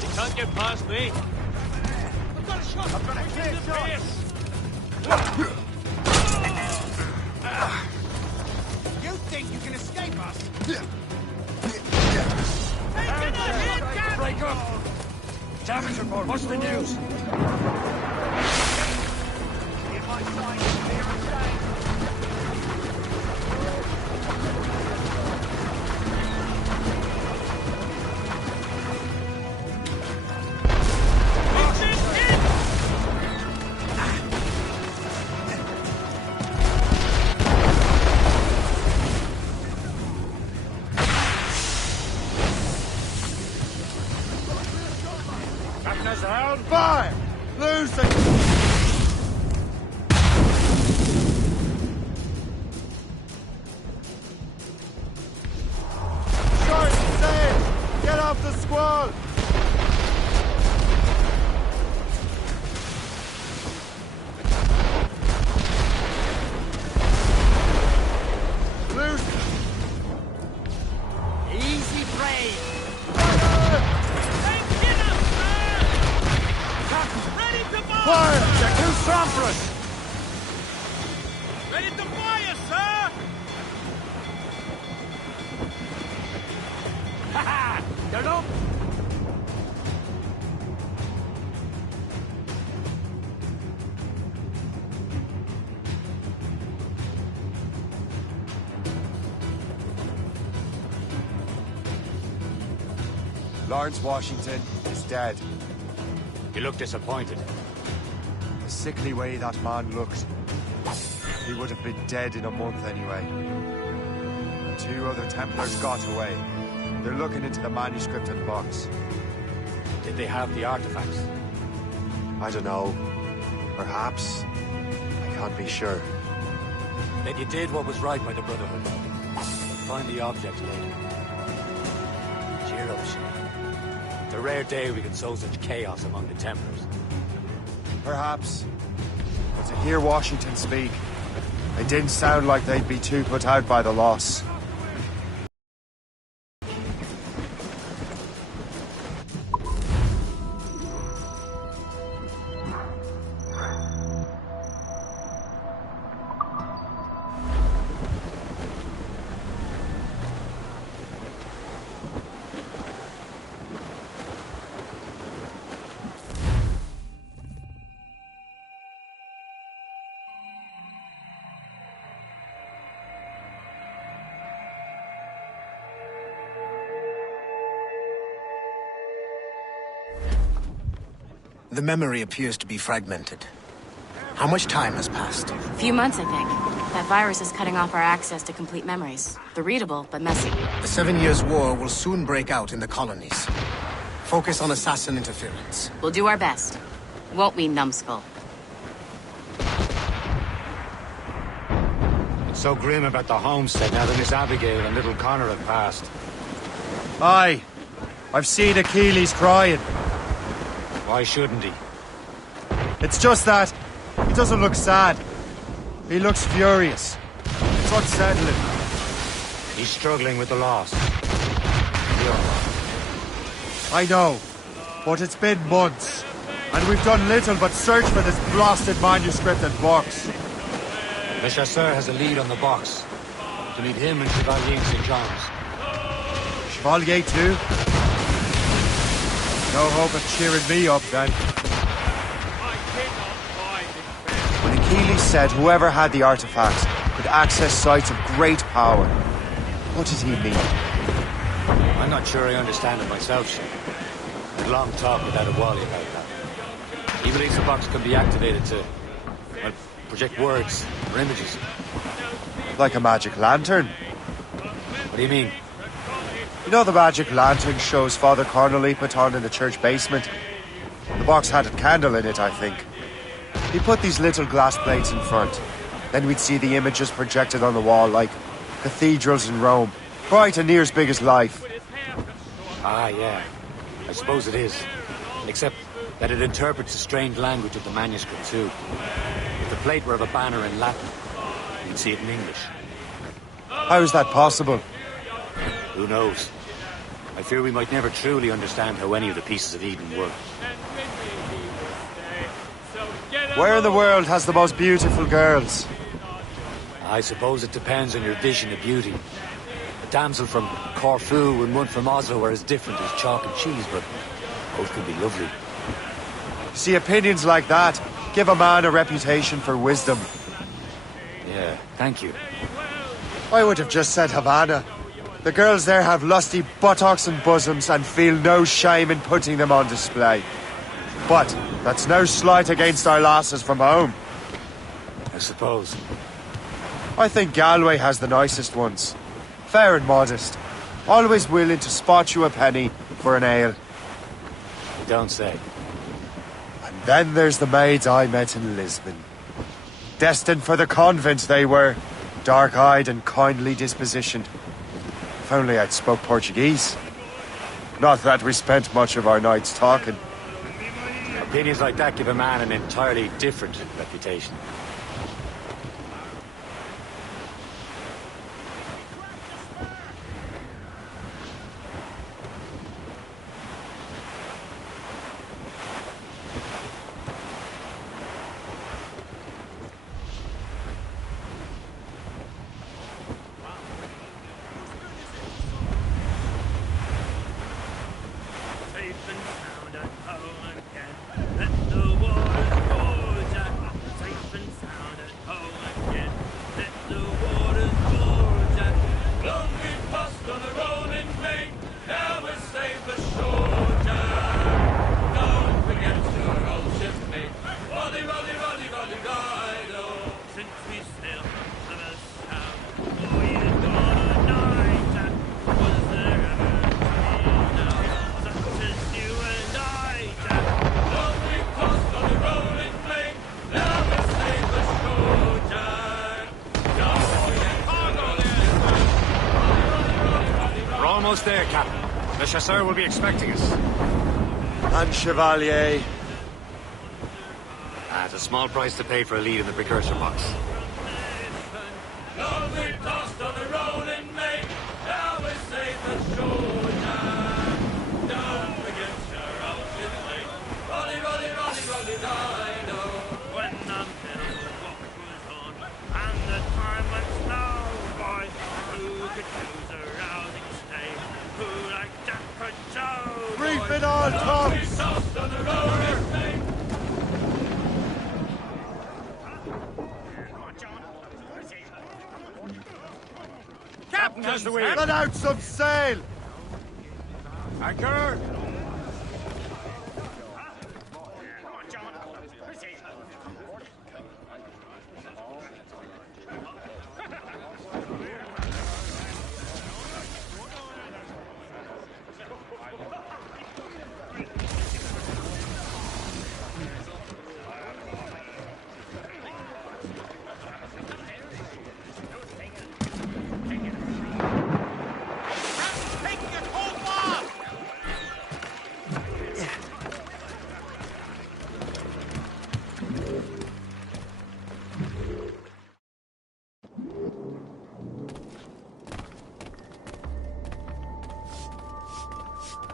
You can't get past me. I've got a shot! I've got a clear shot! You think you can escape us? Break up! Damage report, what's the news? If I find it clear and safe. Fire! Loose it! Short and safe! Get off the squall! Loose! Easy prey! Fire! They're too strong for us! Ready to fire, sir! Ha ha! They're up! Lawrence Washington is dead. You look disappointed. The sickly way that man looked. He would have been dead in a month anyway. The 2 other Templars got away. They're looking into the manuscript and box. Did they have the artifacts? I don't know. Perhaps. I can't be sure. Then you did what was right by the Brotherhood. We'll find the object later. Cheer up, Shay. It's a rare day we can sow such chaos among the Templars. Perhaps. But to hear Washington speak, it didn't sound like they'd be too put out by the loss. The memory appears to be fragmented. How much time has passed? A few months, I think. That virus is cutting off our access to complete memories. They're readable, but messy. The 7 Years' War will soon break out in the colonies. Focus on assassin interference. We'll do our best. Won't we, numbskull? It's so grim about the homestead now that Miss Abigail and little Connor have passed. Aye. I've seen Achilles crying. Why shouldn't he? It's just that he doesn't look sad. He looks furious. It's unsettling. He's struggling with the loss. I know, but it's been months, and we've done little but search for this blasted manuscript and box. Le Chasseur has a lead on the box. To meet him and Chevalier in St. John's. Chevalier too? No hope of cheering me up then. When Achilles said whoever had the artifacts could access sites of great power, what did he mean? I'm not sure I understand it myself, Shane. I've long talked with Adewale about that. He believes the box can be activated to, well, project words or images. Like a magic lantern? What do you mean? You know the magic lantern shows Father Connolly put on in the church basement? The box had a candle in it, I think. He put these little glass plates in front. Then we'd see the images projected on the wall like cathedrals in Rome. Quite and near as big as life. Ah, yeah. I suppose it is. Except that it interprets the strange language of the manuscript, too. If the plate were of a banner in Latin, you'd see it in English. How is that possible? Who knows? I fear we might never truly understand how any of the pieces of Eden work. Where in the world has the most beautiful girls? I suppose it depends on your vision of beauty. A damsel from Corfu and one from Oslo are as different as chalk and cheese, but both could be lovely. See, opinions like that give a man a reputation for wisdom. Yeah, thank you. I would have just said Havana. The girls there have lusty buttocks and bosoms and feel no shame in putting them on display. But that's no slight against our lasses from home. I suppose. I think Galway has the nicest ones. Fair and modest. Always willing to spot you a penny for an ale. You don't say. And then there's the maids I met in Lisbon. Destined for the convent they were. Dark-eyed and kindly dispositioned. If only I'd spoke Portuguese. Not that we spent much of our nights talking. Opinions like that give a man an entirely different reputation. Almost there, Captain. The Chasseur will be expecting us. And Chevalier. At a small price to pay for a lead in the precursor box. Brief it all, Tom! Captain, let out some sail! Anchor!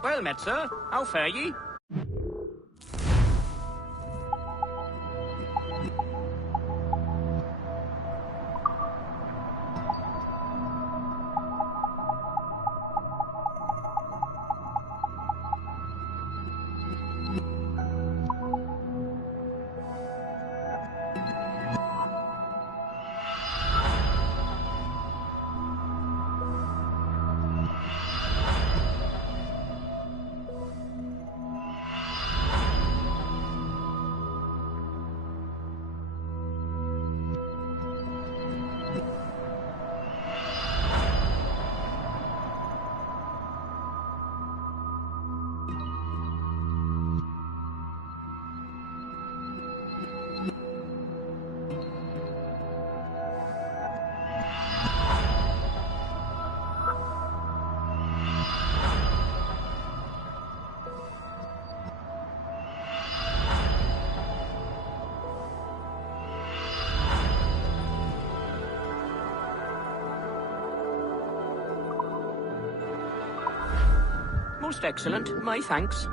Well met, sir. How fare ye? Most excellent. My thanks.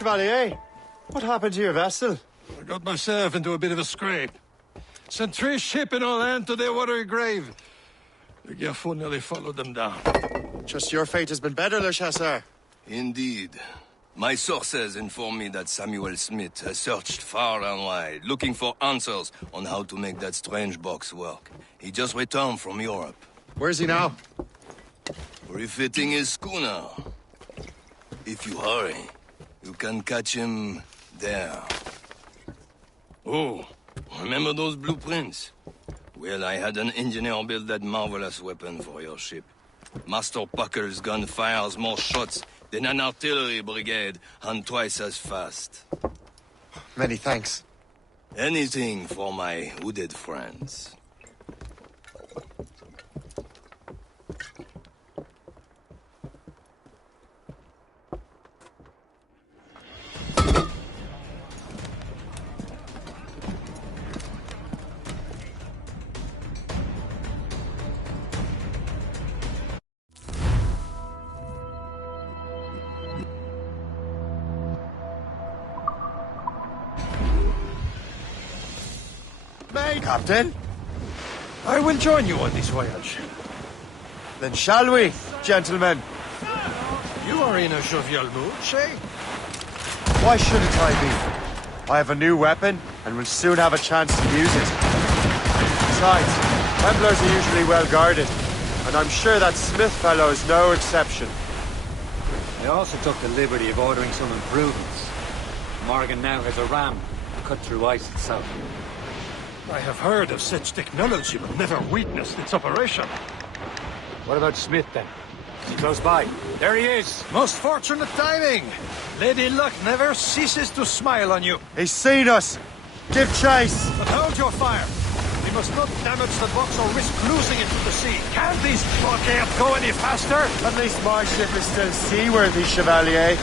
Chevalier, what happened to your vessel? I got myself into a bit of a scrape. Sent 3 ships in our land to their watery grave. The Gerfaut nearly followed them down. Just your fate has been better, Le Chasseur. Indeed. My sources inform me that Samuel Smith has searched far and wide, looking for answers on how to make that strange box work. He just returned from Europe. Where's he now? Refitting his schooner. If you hurry, you can catch him there. Oh, remember those blueprints? Well, I had an engineer build that marvelous weapon for your ship. Master Puckle's gun fires more shots than an artillery brigade, and twice as fast. Many thanks. Anything for my hooded friends. Captain? I will join you on this voyage. Then shall we, gentlemen? You are in a jovial mood, Shay? Why shouldn't I be? I have a new weapon, and will soon have a chance to use it. Besides, Templars are usually well guarded, and I'm sure that Smith fellow is no exception. I also took the liberty of ordering some improvements. Morgan now has a ram cut through ice itself. I have heard of such technology, but never witnessed its operation. What about Smith, then? Is he close by? There he is! Most fortunate timing! Lady Luck never ceases to smile on you. He's seen us! Give chase! But hold your fire! We must not damage the box or risk losing it to the sea. Can these blockades go any faster? At least my ship is still seaworthy, Chevalier.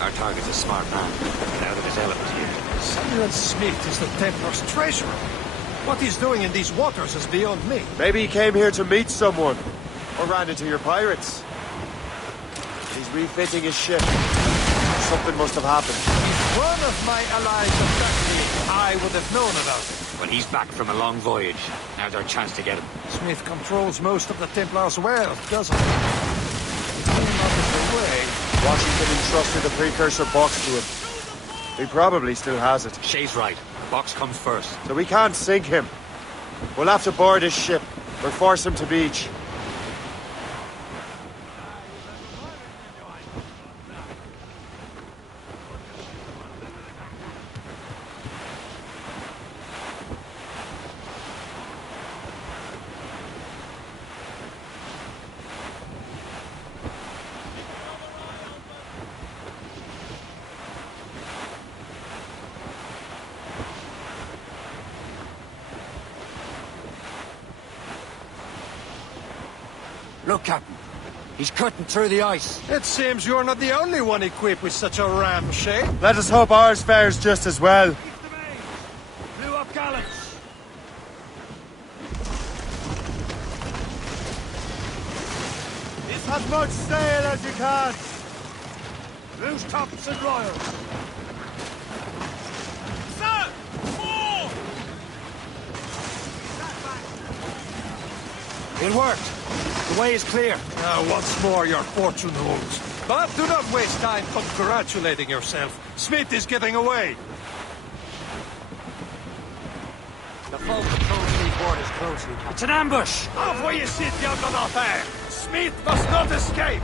Our target's a smart man. Out of his element here. Samuel Smith is the Templar's treasurer. What he's doing in these waters is beyond me. Maybe he came here to meet someone. Or ran into your pirates. He's refitting his ship. Something must have happened. If one of my allies attacked me, I would have known about it. Well, he's back from a long voyage. Now's our chance to get him. Smith controls most of the Templar's wealth, doesn't he? He came out of the way. Washington entrusted the precursor box to him. He probably still has it. Shay's right. Box comes first. So we can't sink him. We'll have to board his ship, or force him to beach. Look, Captain. He's cutting through the ice. It seems you're not the only one equipped with such a ram, Shay. Let us hope ours fares just as well. Blew up gallants. It's as much sail as you can. Loose tops and royals. Sir! More! It worked. The way is clear. Now, once more, your fortune holds. But do not waste time congratulating yourself. Smith is getting away. The foe controls these waters closely, Captain. It's an ambush! Off where you sit, young on our fire! Smith must not escape!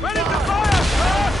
Ready to fire, sir!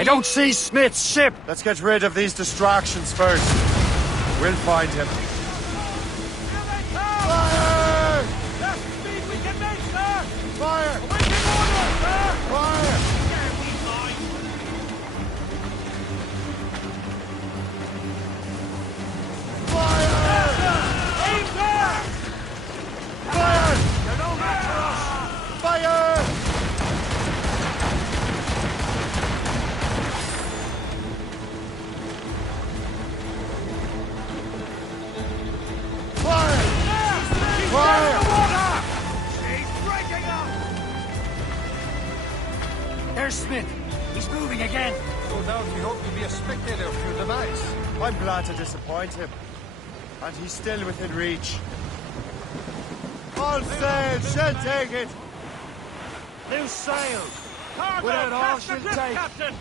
I don't see Smith's ship! Let's get rid of these distractions first. We'll find him. Fire! That's the speed we can make, sir! Fire! Awaiting orders, sir! Fire! There we lie! Fire! Aim, sir! Fire! They're no match for us! Fire! Fire! Fire! She's breaking up! There's Smith. He's moving again. No doubt we hope to be a spectator of your demise. I'm glad to disappoint him. And he's still within reach. All sail, she'll take it! Loose sail! Cargo, Without all catch the she'll grip, take. Captain!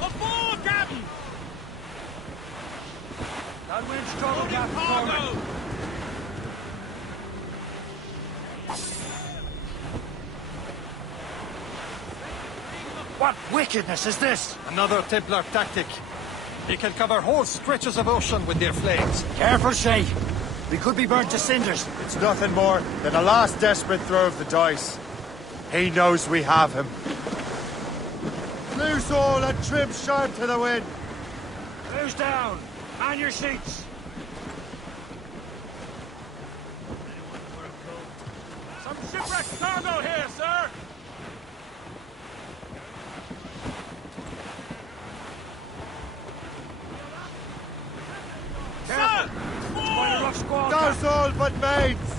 Aboard, Captain! That wind's trouble, Loading Captain cargo! Cormac. What wickedness is this? Another Templar tactic. They can cover whole stretches of ocean with their flames. Careful, Shay. We could be burnt to cinders. It's nothing more than a last desperate throw of the dice. He knows we have him. Loose all and trim sharp to the wind. Who's down? On your seats. Some shipwrecked cargo here, sir! Sir! Quite a rough squall, That's Captain. all but mates!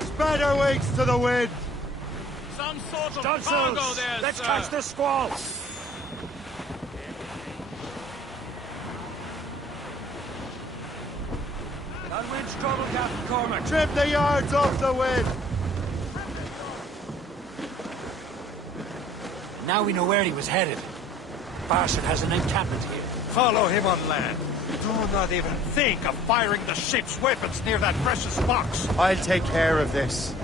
Spread our wings to the wind! Some sort of Stunsails. cargo there, Let's sir! catch this squall. That wind's trouble, Captain Cormac. Trim the yards off the wind! Now we know where he was headed. Bastard has an encampment here. Follow him on land. Do not even think of firing the ship's weapons near that precious box. I'll take care of this.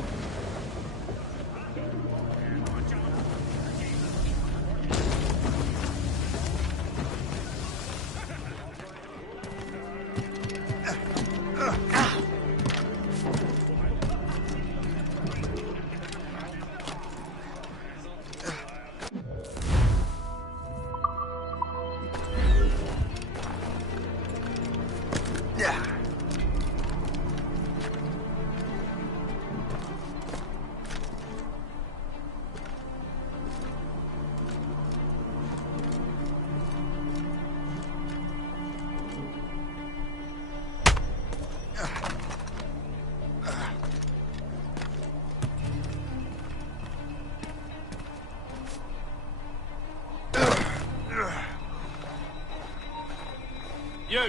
You!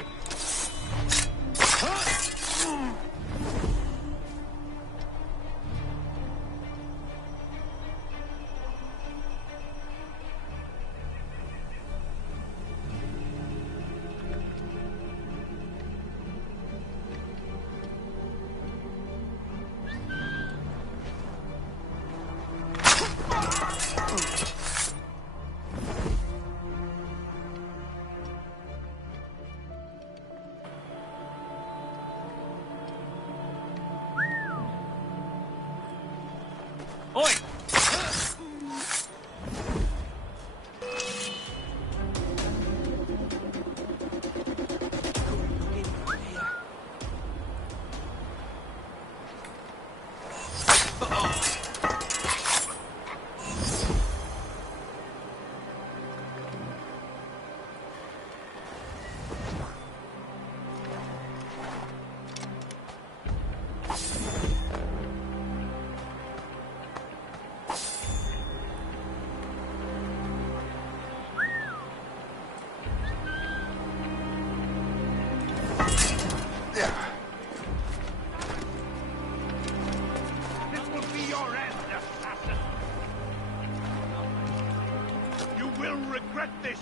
This will be your end, assassin. You will regret this.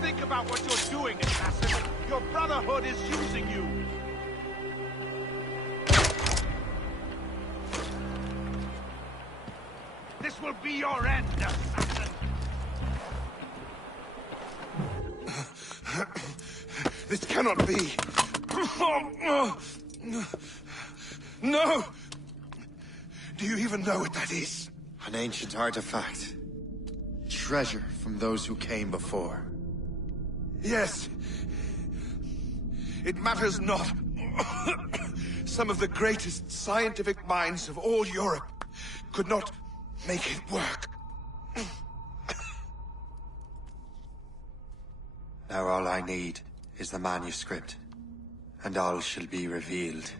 Think about what you're doing, assassin. Your Brotherhood is using you. This will be your end, assassin. This cannot be. No! Do you even know what that is? An ancient artifact. Treasure from those who came before. Yes. It matters not. Some of the greatest scientific minds of all Europe could not make it work. Now all I need is the manuscript, and all shall be revealed.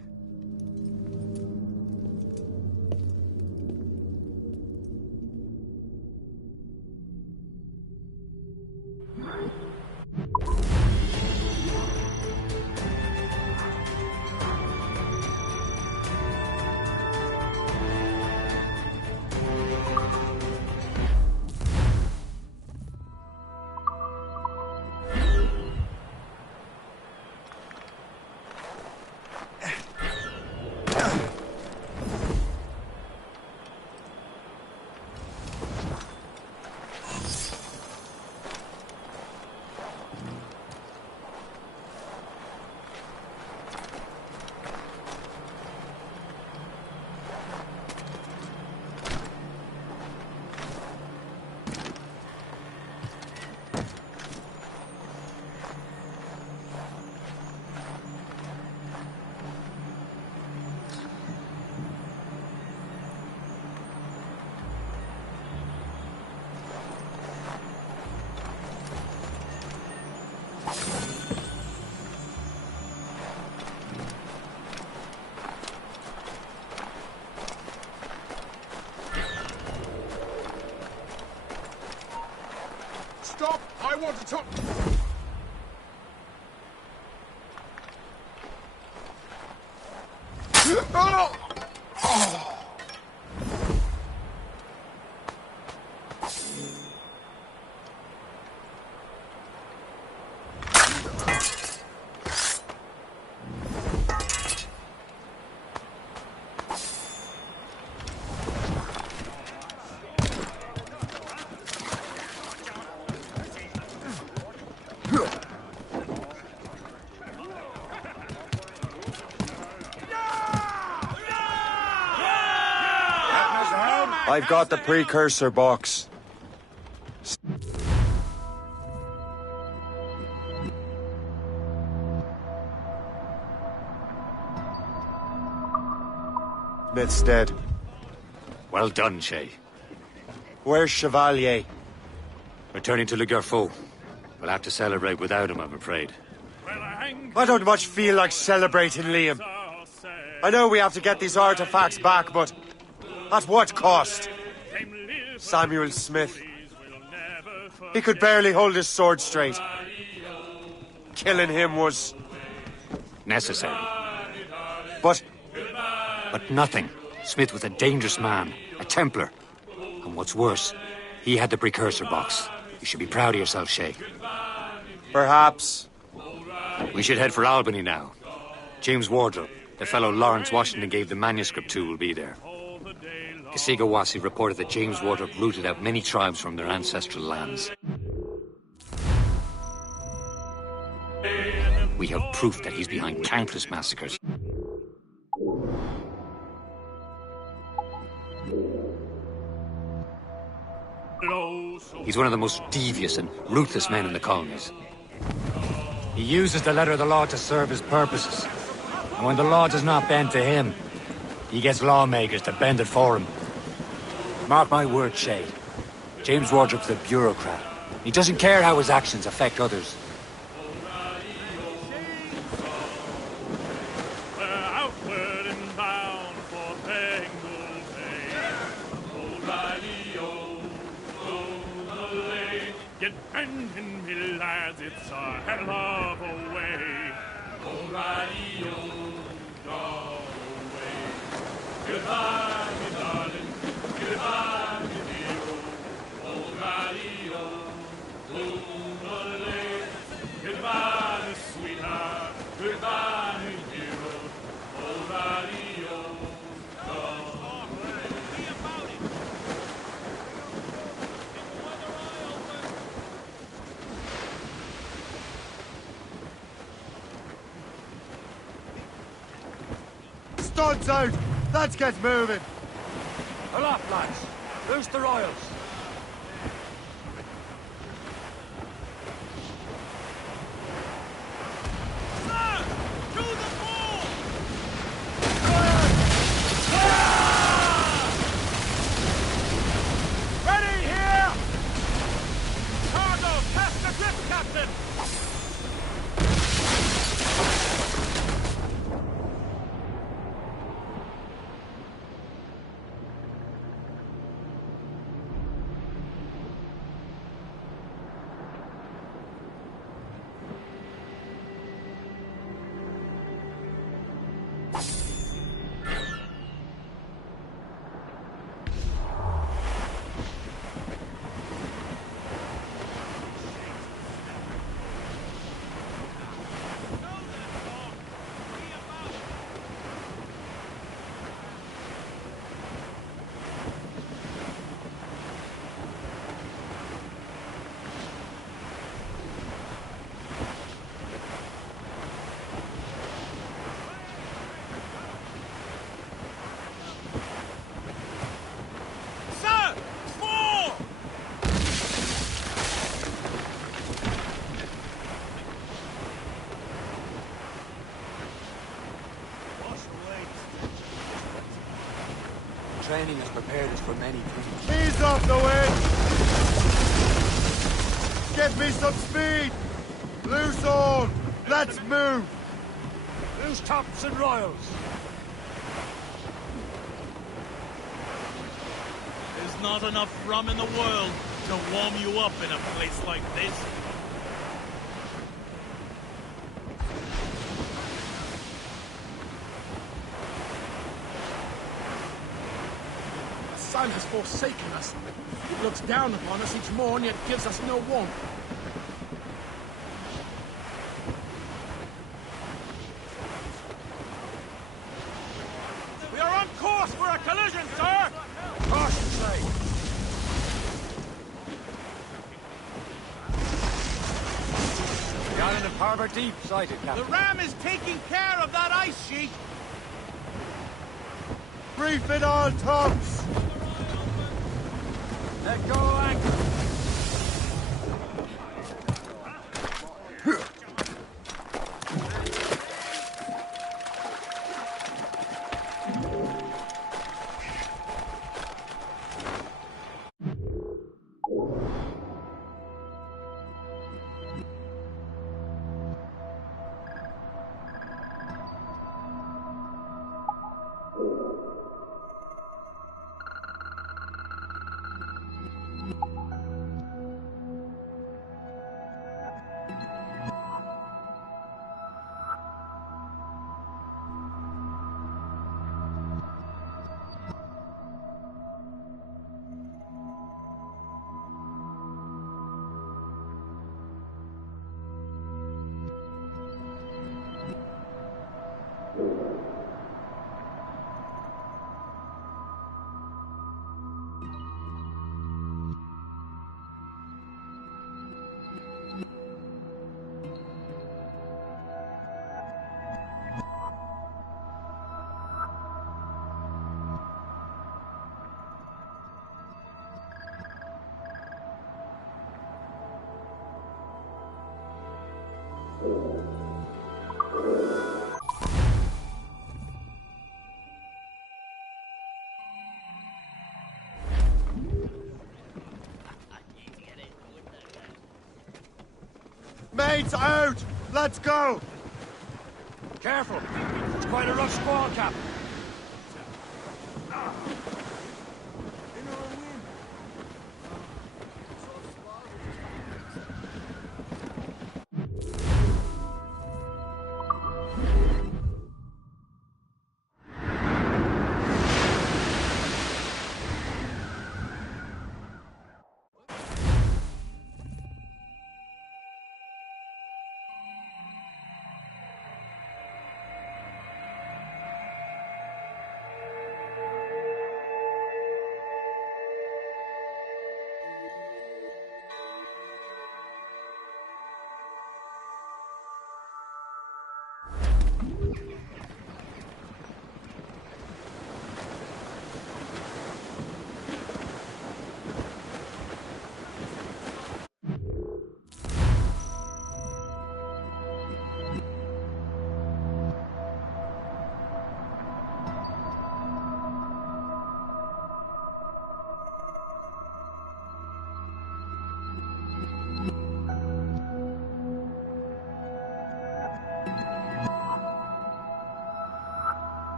Stop! I want to talk... Oh! Oh! I've got the precursor box. Smith's dead. Well done, Shay. Where's Chevalier? Returning to Le Garfaux. We'll have to celebrate without him, I'm afraid. I don't much feel like celebrating, Liam. I know we have to get these artifacts back, but at what cost? Samuel Smith. He could barely hold his sword straight. Killing him was... necessary. But nothing. Smith was a dangerous man, a Templar. And what's worse, he had the precursor box. You should be proud of yourself, Shay. Perhaps. We should head for Albany now. James Wardle, the fellow Lawrence Washington gave the manuscript to, will be there. Kasigawasi reported that James Wardle rooted out many tribes from their ancestral lands. We have proof that he's behind countless massacres. He's one of the most devious and ruthless men in the colonies. He uses the letter of the law to serve his purposes. And when the law does not bend to him, he gets lawmakers to bend it for him. Mark my words, Shay. James Wardrop's a bureaucrat. He doesn't care how his actions affect others. Get defending me, lads, it's a hell of a way. O'Reilly, go away. Goodbye, me darling. Goodbye, me dear. O'Reilly, goodbye, me sweetheart. Goodbye, me hero. O'Reilly, go away. Studs out! Let's get moving! Aloft, lads! Loose the royals! Ready here! Cargo, cast the grip, Captain! Training has prepared us for many things. Ease off the wind! Give me some speed! Loose all! Let's move! Loose tops and royals! There's not enough rum in the world to warm you up in a place like this. The sun has forsaken us. It looks down upon us each morn, yet gives us no warmth. We are on course for a collision, sir! Caution, say! The island of Harbour Deep sighted, The Captain. ram is taking care of that ice sheet! Reef it all tops! Let go anchor! Mates out! Let's go! Careful! It's quite a rough squall, Captain.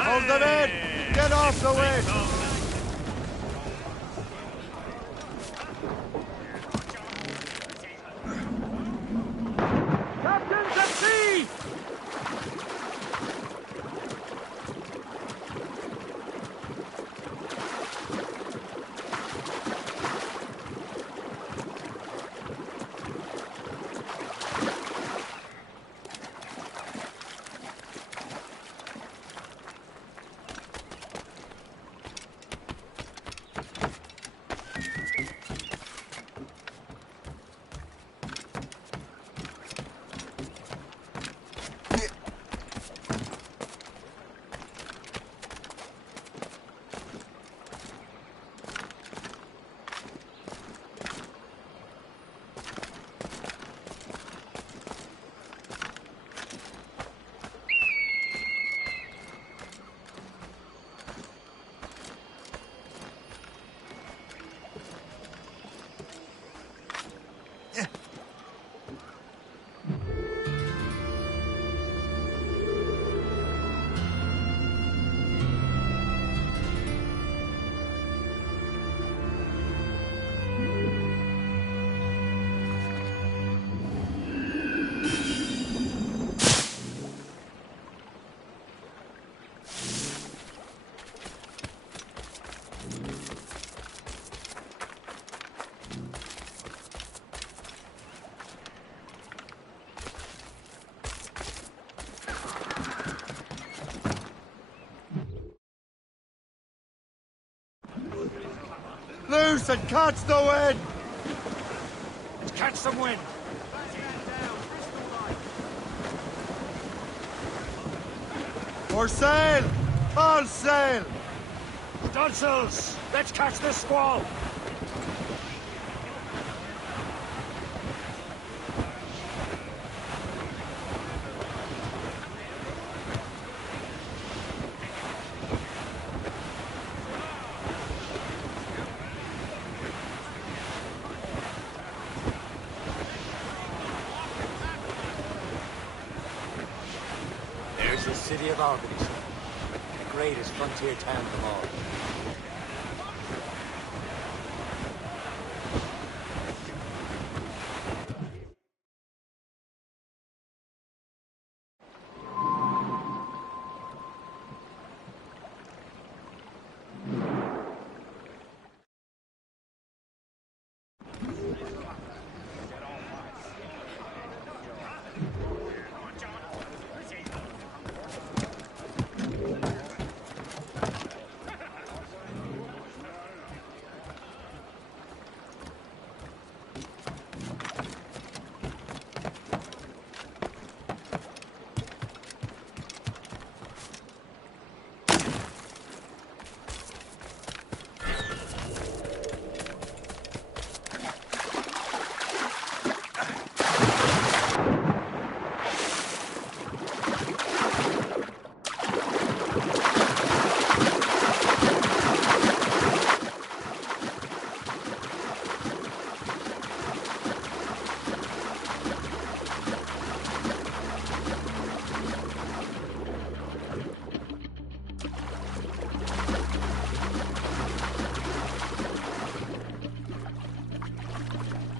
Hold them in! Get off the wind! Captain's at sea! Loose and catch the wind! Catch some wind! For sail! All sail! Stunsails! Let's catch this squall! There's the city of Albany, sir. The greatest frontier town of them all.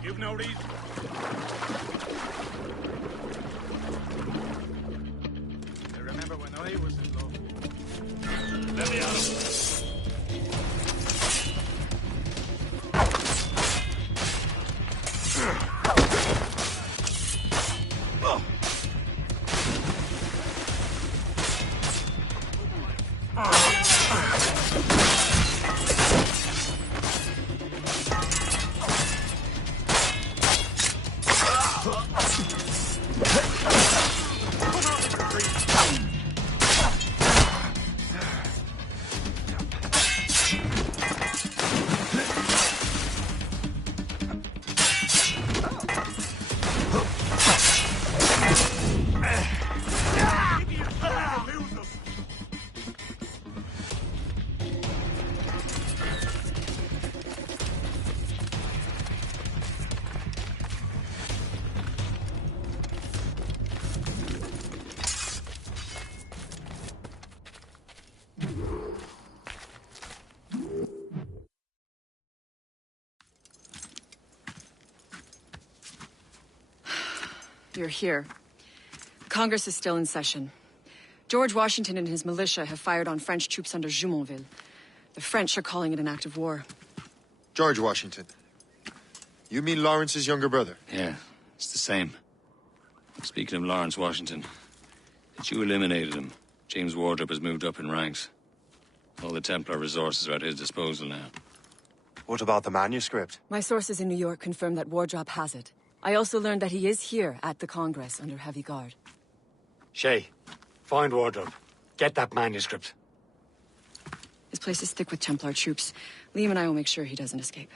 You've no reason. I remember when I was in love. Let me out. You're here. Congress is still in session. George Washington and his militia have fired on French troops under Jumonville. The French are calling it an act of war. George Washington. You mean Lawrence's younger brother? Yeah, it's the same. Speaking of Lawrence Washington, since you eliminated him, James Wardrop has moved up in ranks. All the Templar resources are at his disposal now. What about the manuscript? My sources in New York confirm that Wardrop has it. I also learned that he is here at the Congress under heavy guard. Shay, find Wardrop. Get that manuscript. His place is thick with Templar troops. Liam and I will make sure he doesn't escape.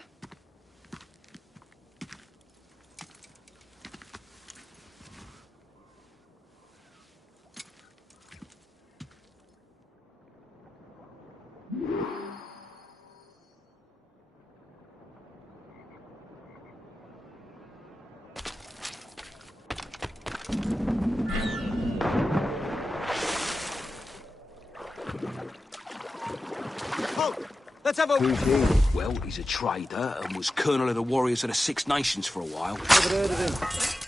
Let's have a... Who's he? Well, he's a trader and was colonel of the warriors of the Six Nations for a while. Never heard of him.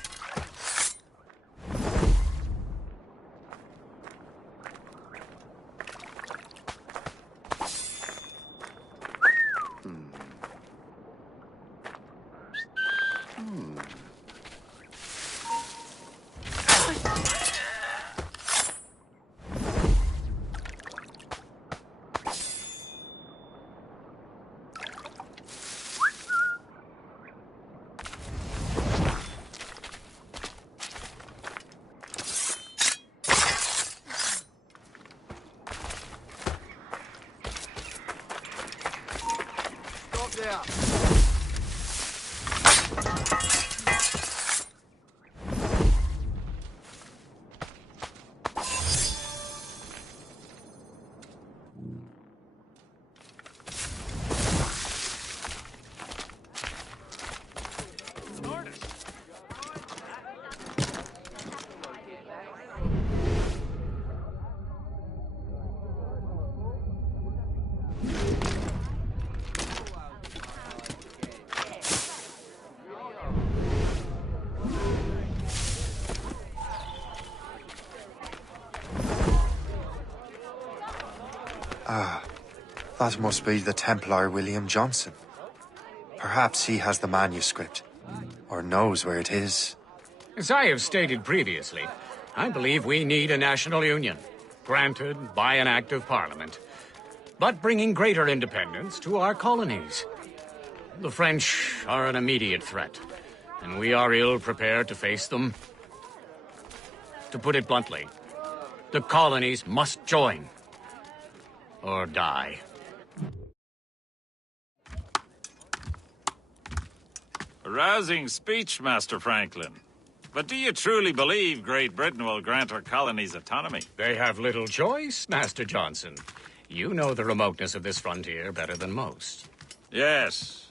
That must be the Templar William Johnson. Perhaps he has the manuscript, or knows where it is. As I have stated previously, I believe we need a national union, granted by an act of parliament, but bringing greater independence to our colonies. The French are an immediate threat, and we are ill prepared to face them. To put it bluntly, the colonies must join, or die. A rousing speech, Master Franklin. But do you truly believe Great Britain will grant our colonies autonomy? They have little choice, Master Johnson. You know the remoteness of this frontier better than most. Yes,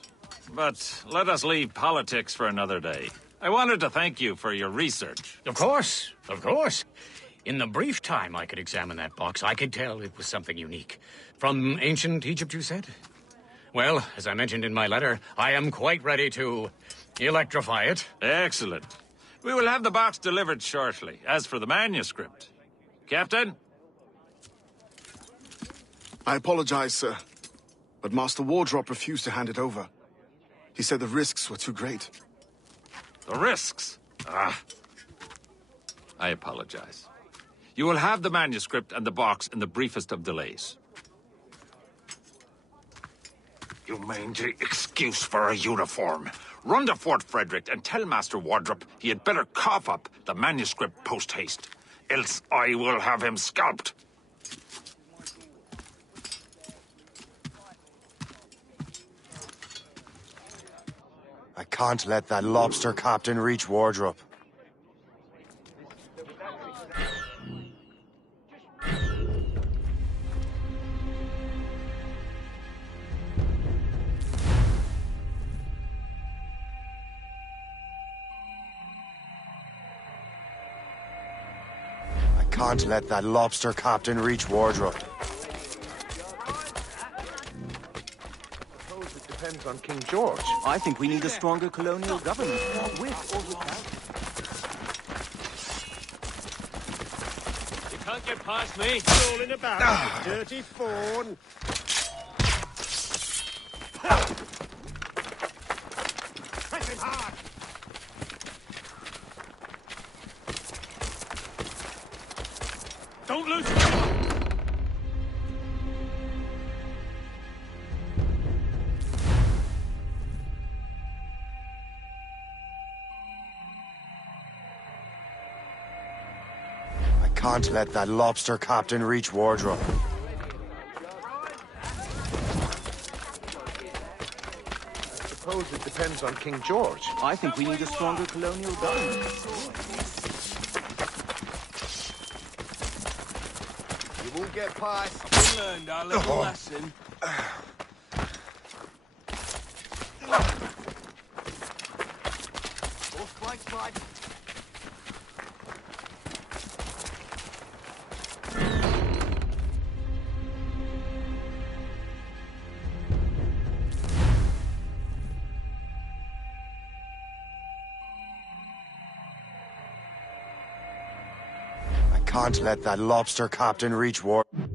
but let us leave politics for another day. I wanted to thank you for your research. Of course, of course. In the brief time I could examine that box, I could tell it was something unique. From ancient Egypt, you said? Well, as I mentioned in my letter, I am quite ready to electrify it. Excellent. We will have the box delivered shortly. As for the manuscript... Captain? I apologize, sir, but Master Wardrop refused to hand it over. He said the risks were too great. The risks? Ah. I apologize. You will have the manuscript and the box in the briefest of delays. You mangy excuse for a uniform. Run to Fort Frederick and tell Master Wardrop he had better cough up the manuscript post-haste. Else I will have him scalped. I can't let that lobster captain reach Wardrop. Can't let that lobster captain reach Wardrop. It depends on King George. I think we need a stronger colonial government, with or without. Pass me. Crawling about, you dirty fawn. Press him hard. Don't lose your... Can't let that lobster captain reach Wardrobe. I suppose it depends on King George. I think we need a stronger colonial government. You won't get past. We learned our little lesson. Can't let that lobster captain reach Wardrobe.